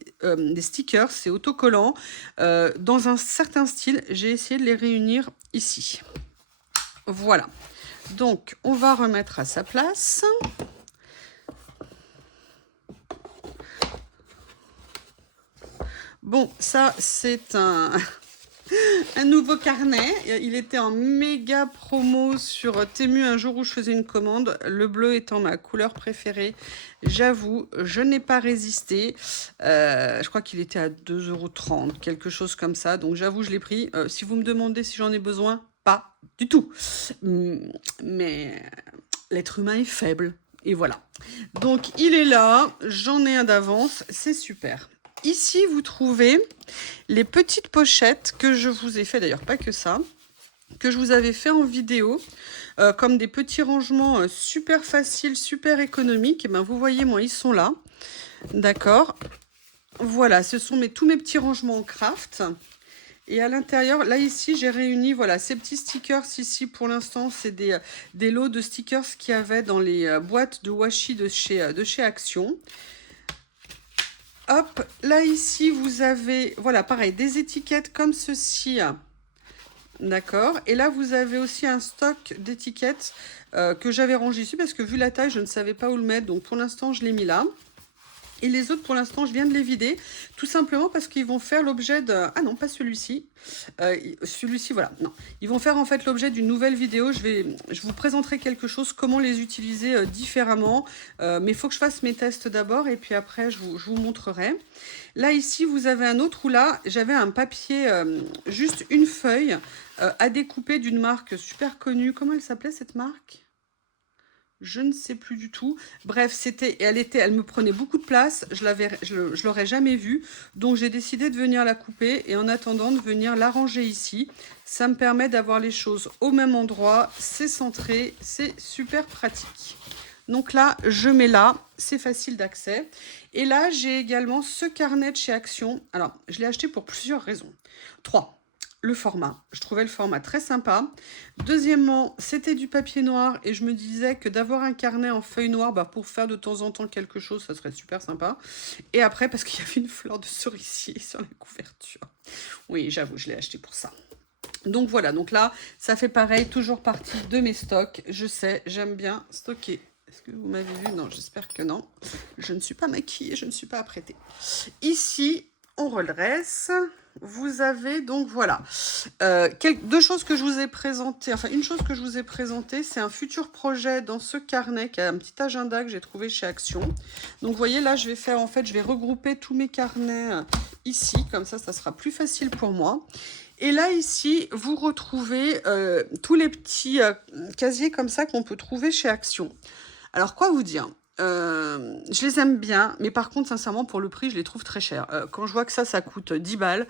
stickers, c'est autocollant. Dans un certain style, j'ai essayé de les réunir ici. Voilà. Donc, on va remettre à sa place. Bon, ça, c'est un nouveau carnet. Il était en méga promo sur Temu un jour où je faisais une commande. Le bleu étant ma couleur préférée. J'avoue, je n'ai pas résisté. Je crois qu'il était à 2,30 €, quelque chose comme ça. Donc j'avoue, je l'ai pris. Si vous me demandez si j'en ai besoin, pas du tout. Mais l'être humain est faible. Et voilà. Donc il est là. J'en ai un d'avance. C'est super. Ici, vous trouvez les petites pochettes que je vous ai fait, d'ailleurs pas que ça, que je vous avais fait en vidéo, comme des petits rangements super faciles, super économiques. Et ben vous voyez, moi, ils sont là. D'accord. Voilà, ce sont tous mes petits rangements en craft. Et à l'intérieur, là ici, j'ai réuni voilà, ces petits stickers ici. Pour l'instant, c'est des lots de stickers qu'il y avait dans les boîtes de washi de chez Action. Hop, là ici, vous avez, voilà, pareil, des étiquettes comme ceci. D'accord. Et là, vous avez aussi un stock d'étiquettes que j'avais rangé ici parce que vu la taille, je ne savais pas où le mettre. Donc pour l'instant, je l'ai mis là. Et les autres, pour l'instant, je viens de les vider, tout simplement parce qu'ils vont faire l'objet de... Ah non, pas celui-ci. Celui-ci, voilà. Non, ils vont faire en fait l'objet d'une nouvelle vidéo. Je vous présenterai quelque chose, comment les utiliser différemment. Mais il faut que je fasse mes tests d'abord et puis après, je vous montrerai. Là, ici, vous avez un autre où là, j'avais un papier, juste une feuille à découper d'une marque super connue. Comment elle s'appelait cette marque ? Je ne sais plus du tout. Bref, elle me prenait beaucoup de place. Je l'aurais jamais vue. Donc, j'ai décidé de venir la couper et en attendant de venir la ranger ici. Ça me permet d'avoir les choses au même endroit. C'est centré. C'est super pratique. Donc là, je mets là. C'est facile d'accès. Et là, j'ai également ce carnet de chez Action. Alors, je l'ai acheté pour plusieurs raisons. 3. Le format. Je trouvais le format très sympa. Deuxièmement, c'était du papier noir et je me disais que d'avoir un carnet en feuille noire pour faire de temps en temps quelque chose, ça serait super sympa. Et après, parce qu'il y avait une fleur de cerisier sur la couverture. Oui, j'avoue, je l'ai acheté pour ça. Donc voilà, donc là, ça fait pareil, toujours partie de mes stocks. Je sais, j'aime bien stocker. Est-ce que vous m'avez vu? Non, j'espère que non. Je ne suis pas maquillée, je ne suis pas apprêtée. Ici, on redresse. Vous avez donc voilà deux choses que je vous ai présentées. Enfin, une chose que je vous ai présentée, c'est un futur projet dans ce carnet qui a un petit agenda que j'ai trouvé chez Action. Donc, vous voyez, là, je vais regrouper tous mes carnets ici. Comme ça sera plus facile pour moi. Et là, ici, vous retrouvez tous les petits casiers comme ça qu'on peut trouver chez Action. Alors, quoi vous dire? Je les aime bien, mais par contre, sincèrement, pour le prix, je les trouve très chers. Quand je vois que ça coûte 10 balles,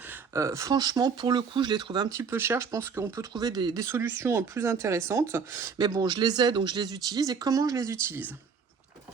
franchement, pour le coup, je les trouve un petit peu chers. Je pense qu'on peut trouver des solutions plus intéressantes. Mais bon, je les ai, donc je les utilise. Et comment je les utilise?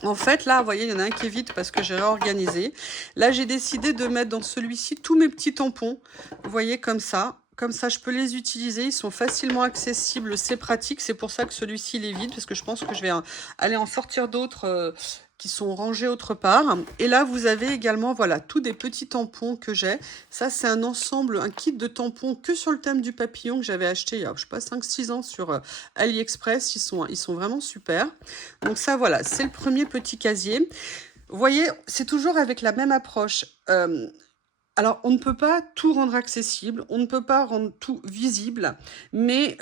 En fait, là, vous voyez, il y en a un qui est vide parce que j'ai réorganisé. Là, j'ai décidé de mettre dans celui-ci tous mes petits tampons. Vous voyez, comme ça. Comme ça, je peux les utiliser. Ils sont facilement accessibles. C'est pratique. C'est pour ça que celui-ci, il est vide. Parce que je pense que je vais aller en sortir d'autres qui sont rangés autre part. Et là, vous avez également, voilà, tous des petits tampons que j'ai. Ça, c'est un ensemble, un kit de tampons que sur le thème du papillon que j'avais acheté il y a, je sais pas, 5-6 ans sur AliExpress. Ils sont vraiment super. Donc ça, voilà, c'est le premier petit casier. Vous voyez, c'est toujours avec la même approche. Alors, on ne peut pas tout rendre accessible, on ne peut pas rendre tout visible, mais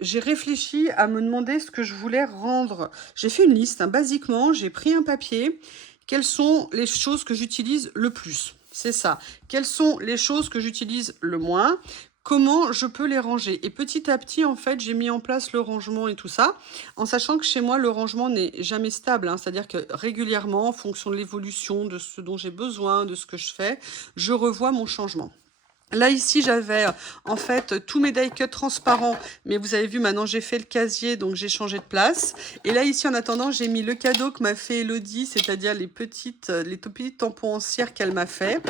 j'ai réfléchi à me demander ce que je voulais rendre. J'ai fait une liste, hein. Basiquement, j'ai pris un papier. Quelles sont les choses que j'utilise le plus? C'est ça. Quelles sont les choses que j'utilise le moins? Comment je peux les ranger? Et petit à petit, en fait, j'ai mis en place le rangement et tout ça, en sachant que chez moi, le rangement n'est jamais stable, hein. C'est-à-dire que régulièrement, en fonction de l'évolution, de ce dont j'ai besoin, de ce que je fais, je revois mon changement. Là, ici, j'avais en fait tous mes die cuts transparents, mais vous avez vu, maintenant j'ai fait le casier, donc j'ai changé de place. Et là, ici, en attendant, j'ai mis le cadeau que m'a fait Elodie, c'est-à-dire les tout petits tampons en cire qu'elle m'a fait.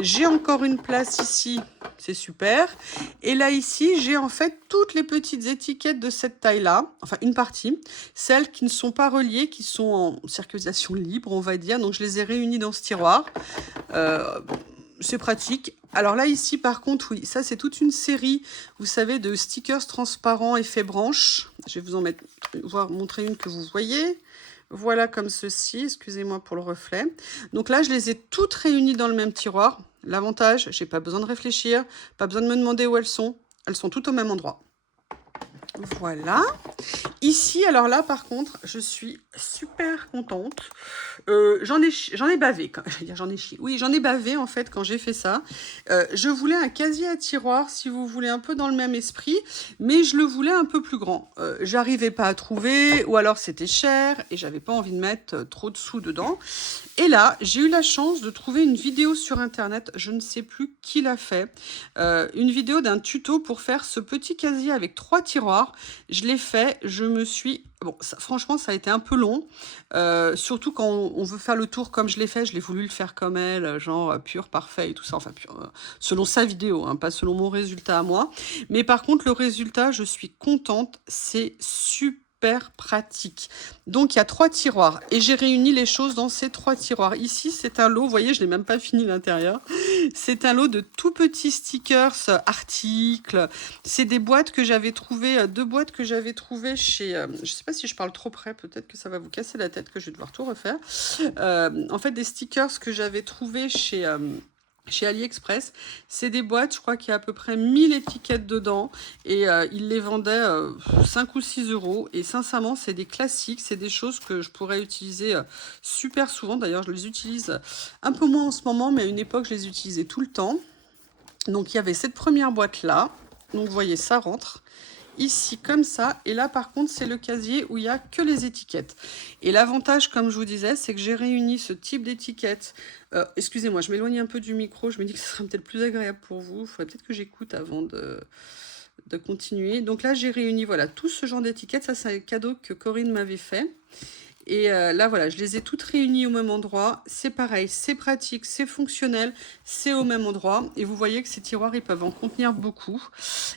J'ai encore une place ici, c'est super. Et là, ici, j'ai en fait toutes les petites étiquettes de cette taille-là, enfin une partie, celles qui ne sont pas reliées, qui sont en circulation libre, on va dire. Donc, je les ai réunies dans ce tiroir. C'est pratique. Alors là, ici, par contre, oui, ça, c'est toute une série, vous savez, de stickers transparents effet branche. Je vais vous en montrer une que vous voyez. Voilà, comme ceci. Excusez-moi pour le reflet. Donc là, je les ai toutes réunies dans le même tiroir. L'avantage, j'ai pas besoin de réfléchir, pas besoin de me demander où elles sont. Elles sont toutes au même endroit. Voilà. Ici, alors là, par contre, je suis super contente. J'en ai bavé, j'en ai chié. Oui, j'en ai bavé, en fait, quand j'ai fait ça. Je voulais un casier à tiroir, si vous voulez, un peu dans le même esprit, mais je le voulais un peu plus grand. J'arrivais pas à trouver, ou alors c'était cher, et j'avais pas envie de mettre trop de sous dedans. Et là, j'ai eu la chance de trouver une vidéo sur Internet, je ne sais plus qui l'a fait, une vidéo d'un tuto pour faire ce petit casier avec 3 tiroirs. Je l'ai fait, je me suis... Bon, franchement, ça a été un peu long, surtout quand on veut faire le tour comme je l'ai fait. Je l'ai voulu le faire comme elle, genre pur, parfait et tout ça, enfin pur, selon sa vidéo, hein, pas selon mon résultat à moi. Mais par contre, le résultat, je suis contente, c'est super. super pratique. Donc, il y a 3 tiroirs et j'ai réuni les choses dans ces 3 tiroirs. Ici, c'est un lot, vous voyez, je n'ai même pas fini l'intérieur. C'est un lot de tout petits stickers, articles. C'est des boîtes que j'avais trouvées, 2 boîtes que j'avais trouvées chez... je ne sais pas si je parle trop près, peut-être que ça va vous casser la tête, que je vais devoir tout refaire. En fait, des stickers que j'avais trouvés chez AliExpress. C'est des boîtes, je crois qu'il y a à peu près 1000 étiquettes dedans et ils les vendaient 5 ou 6 euros. Et sincèrement, c'est des classiques, c'est des choses que je pourrais utiliser super souvent. D'ailleurs, je les utilise un peu moins en ce moment, mais à une époque, je les utilisais tout le temps. Donc, il y avait cette première boîte-là. Donc, vous voyez, ça rentre ici comme ça, et là par contre c'est le casier où il n'y a que les étiquettes. Et l'avantage, comme je vous disais, c'est que j'ai réuni ce type d'étiquettes. Excusez-moi, je m'éloigne un peu du micro, je me dis que ce sera peut-être plus agréable pour vous, il faudrait peut-être que j'écoute avant de continuer. Donc là j'ai réuni voilà tout ce genre d'étiquettes, ça c'est un cadeau que Corinne m'avait fait. Et là, voilà, je les ai toutes réunies au même endroit. C'est pareil, c'est pratique, c'est fonctionnel, c'est au même endroit. Et vous voyez que ces tiroirs, ils peuvent en contenir beaucoup.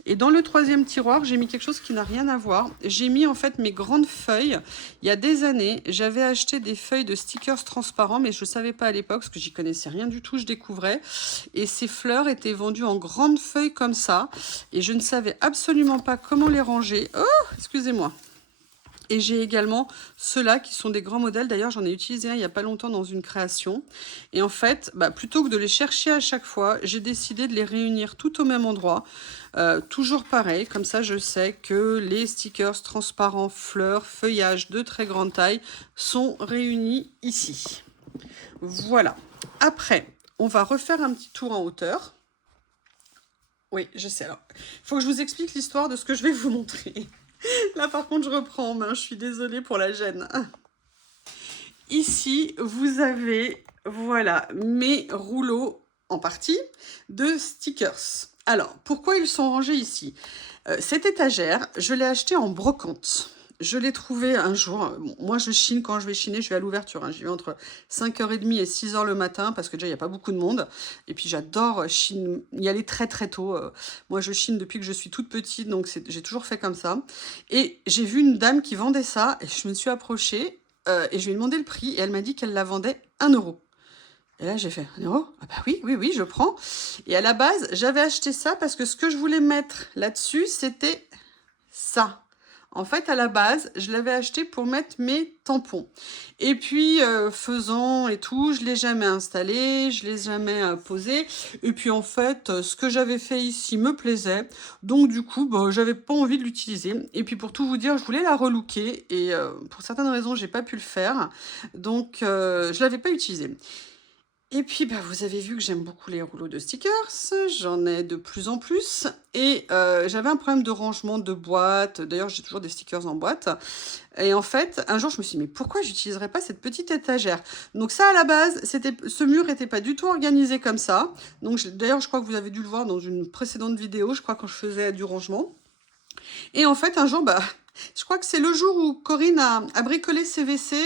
Et dans le 3e tiroir, j'ai mis quelque chose qui n'a rien à voir. J'ai mis en fait mes grandes feuilles. Il y a des années, j'avais acheté des feuilles de stickers transparents, mais je ne savais pas à l'époque, parce que j'y connaissais rien du tout, je découvrais. Et ces fleurs étaient vendues en grandes feuilles comme ça. Et je ne savais absolument pas comment les ranger. Oh, excusez-moi. Et j'ai également ceux-là qui sont des grands modèles. D'ailleurs, j'en ai utilisé un il n'y a pas longtemps dans une création. Et en fait, plutôt que de les chercher à chaque fois, j'ai décidé de les réunir tout au même endroit. Toujours pareil, comme ça je sais que les stickers transparents, fleurs, feuillages de très grande taille sont réunis ici. Voilà. Après, on va refaire un petit tour en hauteur. Oui, je sais. Alors, il faut que je vous explique l'histoire de ce que je vais vous montrer. Là, par contre, je reprends en main. Je suis désolée pour la gêne. Ici, vous avez, voilà, mes rouleaux en partie de stickers. Alors, pourquoi ils sont rangés ici? Cette étagère, je l'ai achetée en brocante. Je l'ai trouvée un jour. Bon, moi, je chine quand je vais chiner, je vais à l'ouverture. Hein. J'y vais entre 5h30 et 6h le matin parce que déjà, il n'y a pas beaucoup de monde. Et puis, j'adore y aller très, très tôt. Moi, je chine depuis que je suis toute petite, donc j'ai toujours fait comme ça. Et j'ai vu une dame qui vendait ça et je me suis approchée et je lui ai demandé le prix et elle m'a dit qu'elle la vendait 1 euro. Et là, j'ai fait 1 euro? Ah bah oui, oui, oui, je prends. Et à la base, j'avais acheté ça parce que ce que je voulais mettre là-dessus, c'était ça. En fait, à la base, je l'avais acheté pour mettre mes tampons. Et puis, faisant et tout, je ne l'ai jamais installé, je ne l'ai jamais posé. Et puis, en fait, ce que j'avais fait ici me plaisait. Donc, du coup, j'avais pas envie de l'utiliser. Et puis, pour tout vous dire, je voulais la relooker. Et pour certaines raisons, j'ai pas pu le faire. Donc, je l'avais pas utilisé. Et puis, vous avez vu que j'aime beaucoup les rouleaux de stickers, j'en ai de plus en plus. Et j'avais un problème de rangement de boîte. D'ailleurs, j'ai toujours des stickers en boîte. Et en fait, un jour, je me suis dit, mais pourquoi j'utiliserais pas cette petite étagère? Donc ça, à la base, ce mur n'était pas du tout organisé comme ça. Donc d'ailleurs, je crois que vous avez dû le voir dans une précédente vidéo, je crois quand je faisais du rangement. Et en fait, un jour, je crois que c'est le jour où Corinne a bricolé ses WC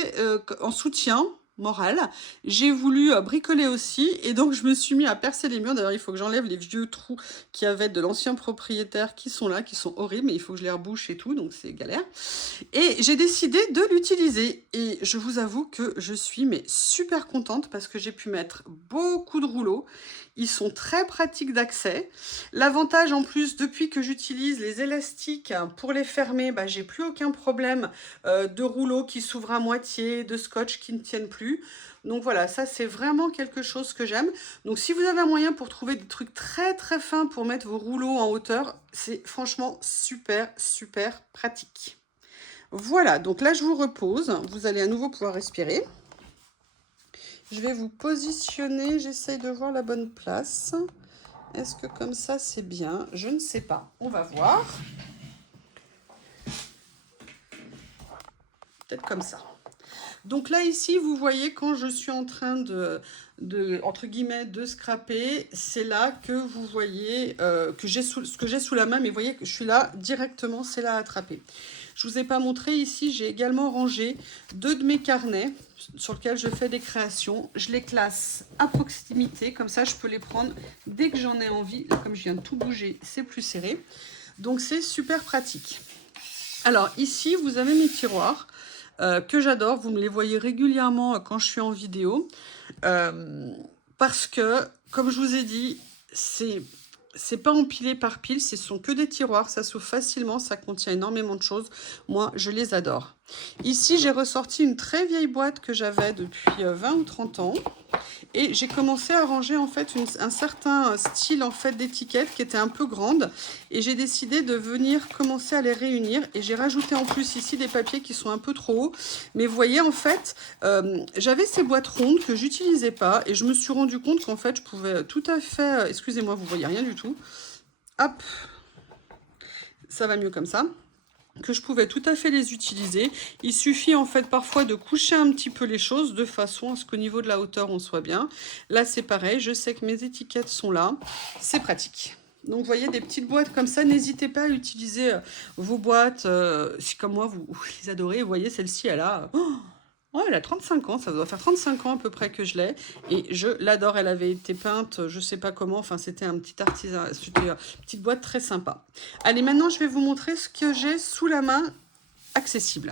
en soutien moral. J'ai voulu bricoler aussi et donc je me suis mis à percer les murs. D'ailleurs, il faut que j'enlève les vieux trous qu'il y avait de l'ancien propriétaire qui sont là, qui sont horribles, mais il faut que je les rebouche et tout, donc c'est galère. Et j'ai décidé de l'utiliser et je vous avoue que je suis super contente parce que j'ai pu mettre beaucoup de rouleaux. Ils sont très pratiques d'accès. L'avantage en plus, depuis que j'utilise les élastiques pour les fermer, j'ai plus aucun problème de rouleaux qui s'ouvrent à moitié, de scotch qui ne tiennent plus. Donc voilà, ça c'est vraiment quelque chose que j'aime. Donc si vous avez un moyen pour trouver des trucs très très fins pour mettre vos rouleaux en hauteur, c'est franchement super super pratique. Voilà, donc là je vous repose. Vous allez à nouveau pouvoir respirer. Je vais vous positionner, j'essaye de voir la bonne place. Est-ce que comme ça c'est bien? Je ne sais pas, on va voir. Peut-être comme ça. Donc là ici, vous voyez quand je suis en train entre guillemets, de scraper, c'est là que vous voyez ce que j'ai sous la main, mais vous voyez que je suis là directement, c'est là à attraper. Je ne vous ai pas montré ici, j'ai également rangé 2 de mes carnets sur lesquels je fais des créations. Je les classe à proximité, comme ça je peux les prendre dès que j'en ai envie. Là, comme je viens de tout bouger, c'est plus serré. Donc c'est super pratique. Alors ici, vous avez mes tiroirs que j'adore. Vous me les voyez régulièrement quand je suis en vidéo. Parce que, comme je vous ai dit, c'est pas empilé par pile, ce sont que des tiroirs, ça s'ouvre facilement, ça contient énormément de choses. Moi, je les adore. Ici, j'ai ressorti une très vieille boîte que j'avais depuis 20 ou 30 ans. Et j'ai commencé à ranger en fait un certain style en fait d'étiquette qui était un peu grande. Et j'ai décidé de venir commencer à les réunir. Et j'ai rajouté en plus ici des papiers qui sont un peu trop hauts. Mais vous voyez en fait, j'avais ces boîtes rondes que j'utilisais pas. Et je me suis rendu compte qu'en fait je pouvais tout à fait... excusez-moi, vous voyez rien du tout. Hop, ça va mieux comme ça. Que je pouvais tout à fait les utiliser. Il suffit en fait parfois de coucher un petit peu les choses de façon à ce qu'au niveau de la hauteur on soit bien. Là c'est pareil, je sais que mes étiquettes sont là, c'est pratique. Donc vous voyez des petites boîtes comme ça, n'hésitez pas à utiliser vos boîtes, si comme moi vous les adorez. Vous voyez celle-ci elle a... Oh, elle a 35 ans, ça doit faire 35 ans à peu près que je l'ai. Et je l'adore, elle avait été peinte, je sais pas comment, enfin c'était un petit artisan, c'était une petite boîte très sympa. Allez, maintenant je vais vous montrer ce que j'ai sous la main accessible.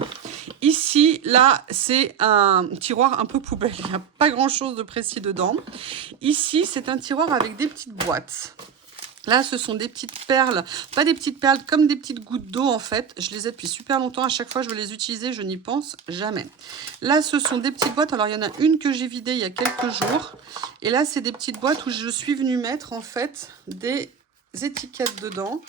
Ici, là, c'est un tiroir un peu poubelle, il n'y a pas grand chose de précis dedans. Ici, c'est un tiroir avec des petites boîtes. Là, ce sont des petites perles, pas des petites perles, comme des petites gouttes d'eau en fait. Je les ai depuis super longtemps, à chaque fois je veux les utiliser, je n'y pense jamais. Là, ce sont des petites boîtes, alors il y en a une que j'ai vidée il y a quelques jours. Et là, c'est des petites boîtes où je suis venue mettre en fait des étiquettes dedans.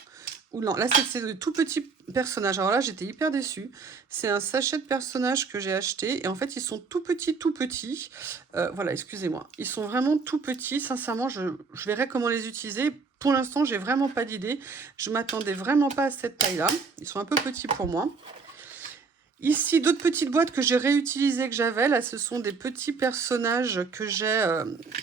Ou non, là, c'est de tout petits personnages. Alors là, j'étais hyper déçue. C'est un sachet de personnages que j'ai acheté. Et en fait, ils sont tout petits, tout petits. Voilà, excusez-moi. Ils sont vraiment tout petits. Sincèrement, je verrai comment les utiliser. Pour l'instant, j'ai vraiment pas d'idée. Je m'attendais vraiment pas à cette taille-là. Ils sont un peu petits pour moi. Ici, d'autres petites boîtes que j'ai réutilisées que j'avais. Là, ce sont des petits personnages que j'ai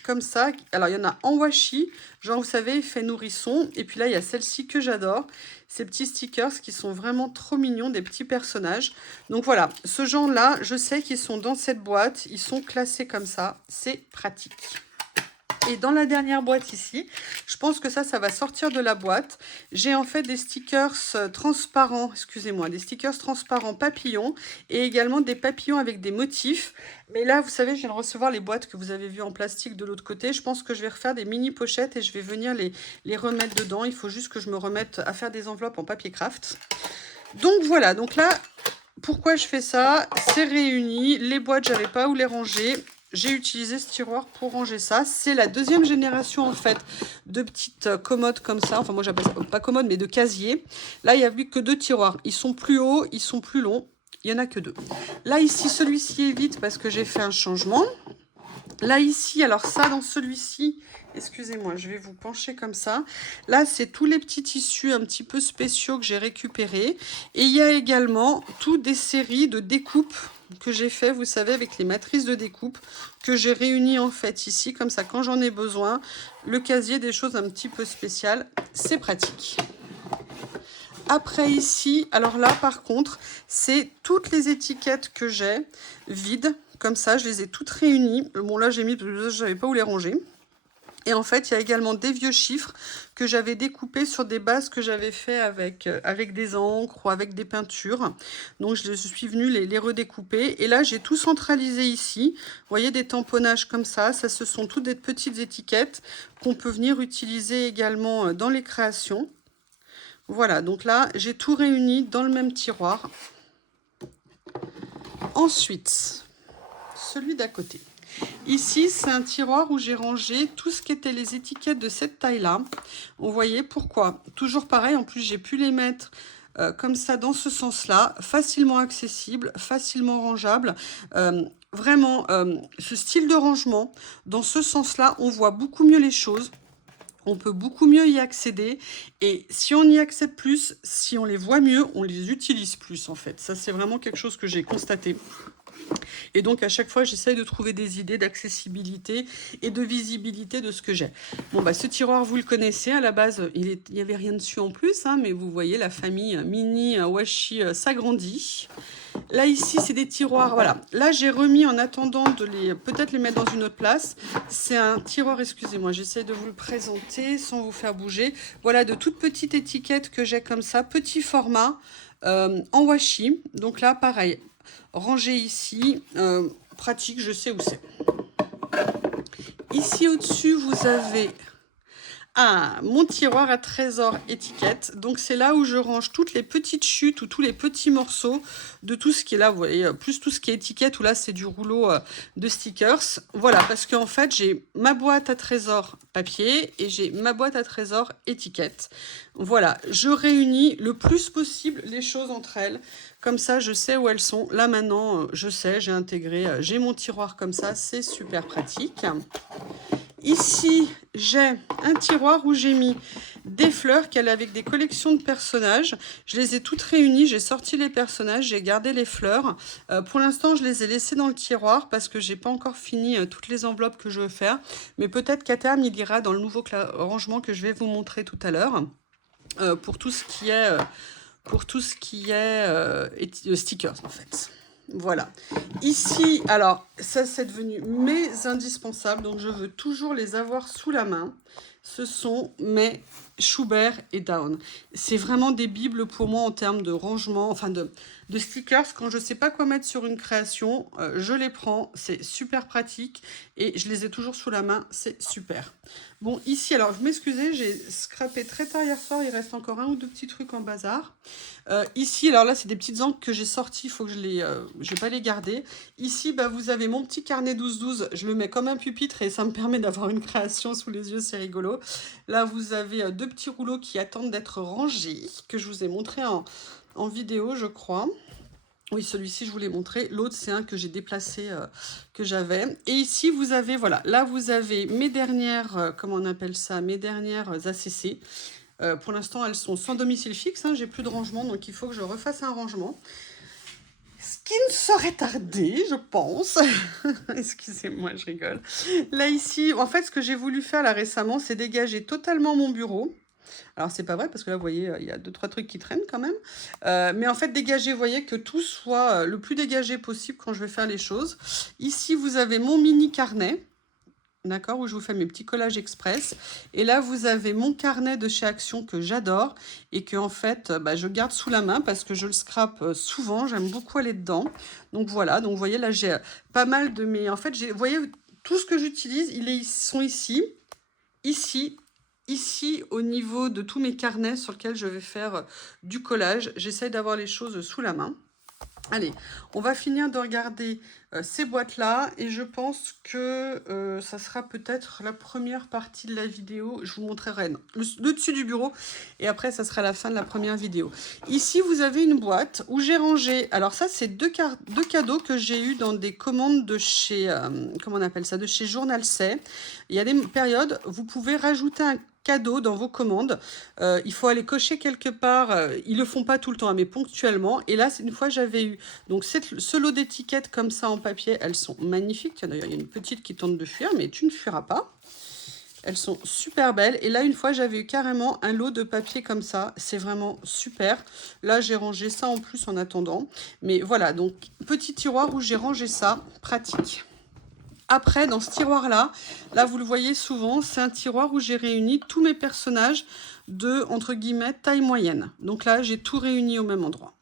comme ça. Alors, il y en a en washi. Genre, vous savez, fait nourrisson. Et puis là, il y a celle-ci que j'adore. Ces petits stickers qui sont vraiment trop mignons, des petits personnages. Donc voilà, ce genre-là, je sais qu'ils sont dans cette boîte. Ils sont classés comme ça. C'est pratique. Et dans la dernière boîte ici, je pense que ça va sortir de la boîte. J'ai en fait des stickers transparents, excusez-moi, des stickers transparents papillons et également des papillons avec des motifs. Mais là, vous savez, je viens de recevoir les boîtes que vous avez vues en plastique de l'autre côté. Je pense que je vais refaire des mini pochettes et je vais venir les remettre dedans. Il faut juste que je me remette à faire des enveloppes en papier craft. Donc voilà, donc là, pourquoi je fais ça? C'est réuni. Les boîtes, j'avais pas où les ranger. J'ai utilisé ce tiroir pour ranger ça. C'est la deuxième génération en fait de petites commodes comme ça. Enfin moi j'appelle ça pas commode mais de casier. Là il n'y a plus que deux tiroirs. Ils sont plus hauts, ils sont plus longs. Il n'y en a que deux. Là ici celui-ci est vide parce que j'ai fait un changement. Là ici, alors ça dans celui-ci, excusez-moi, je vais vous pencher comme ça. Là c'est tous les petits tissus un petit peu spéciaux que j'ai récupérés. Et il y a également toutes des séries de découpes que j'ai fait, vous savez, avec les matrices de découpe que j'ai réunies en fait ici, comme ça quand j'en ai besoin, le casier, des choses un petit peu spéciales, c'est pratique. Après ici, alors là par contre, c'est toutes les étiquettes que j'ai vides, comme ça, je les ai toutes réunies. Bon là j'ai mis, je savais pas où les ranger. Et en fait, il y a également des vieux chiffres que j'avais découpés sur des bases que j'avais fait avec des encres ou avec des peintures. Donc, je suis venue les redécouper. Et là, j'ai tout centralisé ici. Vous voyez, des tamponnages comme ça. Ça, ce sont toutes des petites étiquettes qu'on peut venir utiliser également dans les créations. Voilà, donc là, j'ai tout réuni dans le même tiroir. Ensuite, celui d'à côté. Ici, c'est un tiroir où j'ai rangé tout ce qui était les étiquettes de cette taille-là. Vous voyez pourquoi? Toujours pareil, en plus, j'ai pu les mettre comme ça, dans ce sens-là. Facilement accessible, facilement rangeable. Vraiment, ce style de rangement, dans ce sens-là, on voit beaucoup mieux les choses. On peut beaucoup mieux y accéder. Et si on y accède plus, si on les voit mieux, on les utilise plus, en fait. Ça, c'est vraiment quelque chose que j'ai constaté. Et donc, à chaque fois, j'essaye de trouver des idées d'accessibilité et de visibilité de ce que j'ai. Bon, bah, ce tiroir, vous le connaissez. À la base, il n'y avait rien dessus en plus, hein, mais vous voyez, la famille mini washi s'agrandit. Là, ici, c'est des tiroirs. Voilà. Là, j'ai remis en attendant de peut-être les mettre dans une autre place. C'est un tiroir, excusez-moi, j'essaie de vous le présenter sans vous faire bouger. Voilà, de toutes petites étiquettes que j'ai comme ça, petit format. en washi. Donc là, pareil, rangé ici, pratique, je sais où c'est. Ici au-dessus, vous avez mon tiroir à trésor étiquette. Donc c'est là où je range toutes les petites chutes ou tous les petits morceaux de tout ce qui est là. Vous voyez, plus tout ce qui est étiquette, où là c'est du rouleau de stickers. Voilà, parce qu'en fait j'ai ma boîte à trésor papier et j'ai ma boîte à trésor étiquette. Voilà, je réunis le plus possible les choses entre elles. Comme ça, je sais où elles sont. Là maintenant, je sais, j'ai intégré, j'ai mon tiroir comme ça, c'est super pratique. Ici, j'ai un tiroir où j'ai mis des fleurs qu'elle a avec des collections de personnages. Je les ai toutes réunies, j'ai sorti les personnages, j'ai gardé les fleurs. Pour l'instant, je les ai laissées dans le tiroir parce que j'ai pas encore fini toutes les enveloppes que je veux faire. Mais peut-être qu'à terme, il ira dans le nouveau rangement que je vais vous montrer tout à l'heure. Pour tout ce qui est stickers en fait. Voilà. Ici, alors, ça c'est devenu mes indispensables, donc je veux toujours les avoir sous la main. Ce sont mes Schubert et Down. C'est vraiment des bibles pour moi en termes de rangement, enfin de stickers. Quand je ne sais pas quoi mettre sur une création, je les prends, c'est super pratique et je les ai toujours sous la main, c'est super. Bon, ici, alors je m'excusez, j'ai scrappé très tard hier soir, il reste encore un ou deux petits trucs en bazar. Ici, alors là, c'est des petites encres que j'ai sorties, il faut que je vais pas les garder. Ici, bah, vous avez mon petit carnet 12-12, je le mets comme un pupitre et ça me permet d'avoir une création sous les yeux, c'est rigolo. Là, vous avez deux petits rouleaux qui attendent d'être rangés, que je vous ai montré en vidéo, je crois. Oui, celui-ci, je vous l'ai montré. L'autre, c'est un que j'ai déplacé, que j'avais. Et ici, vous avez, voilà, là, vous avez mes dernières, comment on appelle ça, mes dernières ACC. Pour l'instant, elles sont sans domicile fixe, hein, j'ai plus de rangement, donc il faut que je refasse un rangement. Ce qui ne saurait tarder, je pense. Excusez-moi, je rigole. Là, ici, en fait, ce que j'ai voulu faire là récemment, c'est dégager totalement mon bureau. Alors, c'est pas vrai, parce que là, vous voyez, il y a 2-3 trucs qui traînent quand même. Mais en fait, dégager, vous voyez, que tout soit le plus dégagé possible quand je vais faire les choses. Ici, vous avez mon mini carnet. D'accord, où je vous fais mes petits collages express. Et là, vous avez mon carnet de chez Action que j'adore et que en fait, bah, je garde sous la main parce que je le scrape souvent. J'aime beaucoup aller dedans. Donc voilà, donc vous voyez, là, j'ai pas mal de mes... En fait, vous voyez, tout ce que j'utilise, ils sont ici, ici, au niveau de tous mes carnets sur lesquels je vais faire du collage. J'essaye d'avoir les choses sous la main. Allez, on va finir de regarder ces boîtes-là et je pense que ça sera peut-être la première partie de la vidéo. Je vous montrerai le dessus du bureau et après, ça sera la fin de la première vidéo. Ici, vous avez une boîte où j'ai rangé... Alors ça, c'est deux cadeaux que j'ai eu dans des commandes de chez... comment on appelle ça? De chez Journal C. Il y a des périodes, vous pouvez rajouter un cadeau dans vos commandes. Il faut aller cocher quelque part. Ils le font pas tout le temps, mais ponctuellement. Et là, une fois, j'avais eu donc ce lot d'étiquettes comme ça en papier. Elles sont magnifiques. D'ailleurs, il y a une petite qui tente de fuir, mais tu ne fuiras pas. Elles sont super belles. Et là, une fois, j'avais eu carrément un lot de papier comme ça. C'est vraiment super. Là, j'ai rangé ça en plus en attendant. Mais voilà, donc petit tiroir où j'ai rangé ça. Pratique. Après, dans ce tiroir-là, là, vous le voyez souvent, c'est un tiroir où j'ai réuni tous mes personnages de, entre guillemets, taille moyenne. Donc là, j'ai tout réuni au même endroit.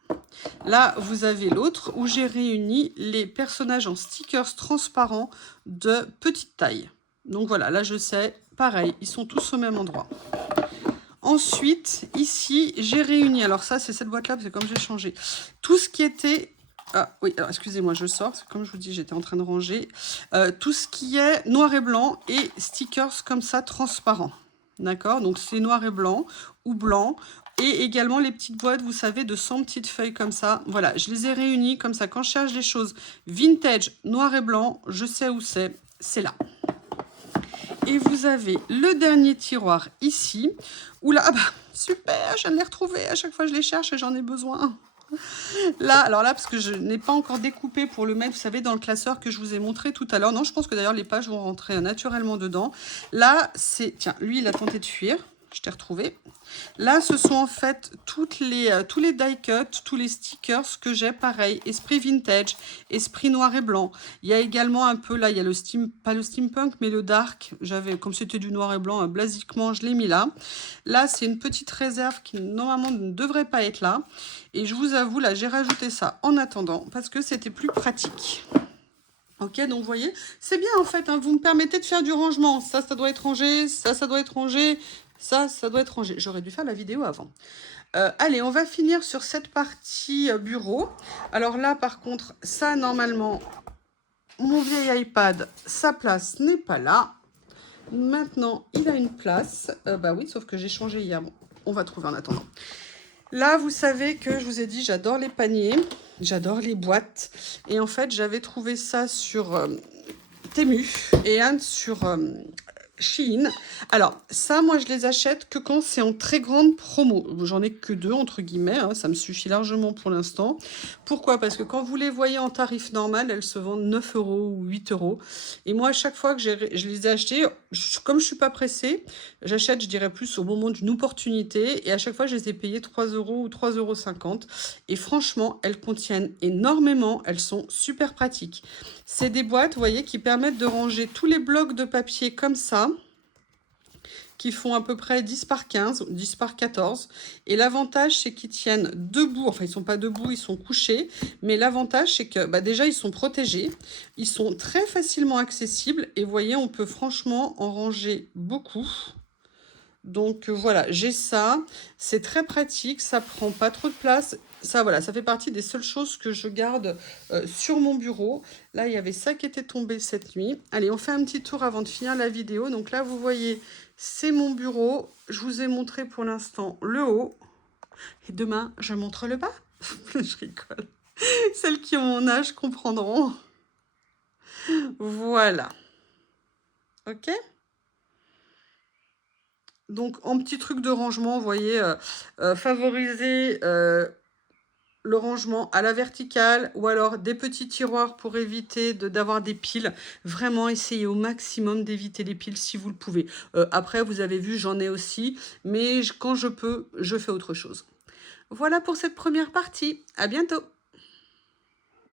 Là, vous avez l'autre où j'ai réuni les personnages en stickers transparents de petite taille. Donc voilà, là, je sais, pareil, ils sont tous au même endroit. Ensuite, ici, j'ai réuni, alors ça, c'est cette boîte-là, parce que comme j'ai changé, tout ce qui était... Ah oui, alors excusez-moi, je sors, parce que comme je vous dis, j'étais en train de ranger. Tout ce qui est noir et blanc et stickers comme ça, transparents. D'accord? Donc c'est noir et blanc ou blanc. Et également les petites boîtes, vous savez, de 100 petites feuilles comme ça. Voilà, je les ai réunies comme ça. Quand je cherche des choses vintage, noir et blanc, je sais où c'est là. Et vous avez le dernier tiroir ici, où là, ah bah, super, je viens de les retrouver. À chaque fois, je les cherche et j'en ai besoin. Là, alors là, parce que je n'ai pas encore découpé pour le mettre, vous savez, dans le classeur que je vous ai montré tout à l'heure. Non, je pense que d'ailleurs, les pages vont rentrer naturellement dedans. Là, c'est... Tiens, lui, il a tenté de fuir. je t'ai retrouvé. Là, ce sont en fait tous les die cuts, tous les stickers que j'ai, pareil, esprit vintage, esprit noir et blanc. Il y a également un peu, là, il y a le pas le steampunk, mais le dark. J'avais, comme c'était du noir et blanc, basiquement, je l'ai mis là. Là, c'est une petite réserve qui, normalement, ne devrait pas être là. Et je vous avoue, là, j'ai rajouté ça en attendant, parce que c'était plus pratique. Ok, donc vous voyez, c'est bien en fait, hein, vous me permettez de faire du rangement. Ça doit être rangé, ça doit être rangé, ça doit être rangé. J'aurais dû faire la vidéo avant. Allez, on va finir sur cette partie bureau. Alors là, par contre, ça, normalement, mon vieil iPad, sa place n'est pas là. Maintenant, il a une place. Bah oui, sauf que j'ai changé hier. Bon, on va trouver en attendant. Là, vous savez que je vous ai dit, j'adore les paniers, j'adore les boîtes. Et en fait, j'avais trouvé ça sur Temu et un sur Shein. Alors, ça, moi, je les achète que quand c'est en très grande promo. J'en ai que 2, entre guillemets, hein, ça me suffit largement pour l'instant. Pourquoi? Parce que quand vous les voyez en tarif normal, elles se vendent 9 € ou 8 €. Et moi, à chaque fois que je les ai achetées, comme je suis pas pressée, j'achète, je dirais plus au moment d'une opportunité. Et à chaque fois, je les ai payées 3 € ou 3,50 €. Et franchement, elles contiennent énormément. Elles sont super pratiques. C'est des boîtes, vous voyez, qui permettent de ranger tous les blocs de papier comme ça, qui font à peu près 10 par 15, 10 par 14. Et l'avantage, c'est qu'ils tiennent debout. Enfin, ils ne sont pas debout, ils sont couchés. Mais l'avantage, c'est que déjà, ils sont protégés. Ils sont très facilement accessibles. Et vous voyez, on peut franchement en ranger beaucoup. Donc voilà, j'ai ça. C'est très pratique, ça prend pas trop de place. Ça, voilà, ça fait partie des seules choses que je garde sur mon bureau. Là, il y avait ça qui était tombé cette nuit. Allez, on fait un petit tour avant de finir la vidéo. Donc là, vous voyez, c'est mon bureau. Je vous ai montré pour l'instant le haut. Et demain, je montre le bas. Je rigole. Celles qui ont mon âge comprendront. Voilà. Ok ? Donc, en petit truc de rangement, vous voyez, favoriser le rangement à la verticale ou alors des petits tiroirs pour éviter d'avoir des piles. Vraiment, essayez au maximum d'éviter les piles si vous le pouvez. Après, vous avez vu, j'en ai aussi, mais quand je peux, je fais autre chose. Voilà pour cette première partie. À bientôt!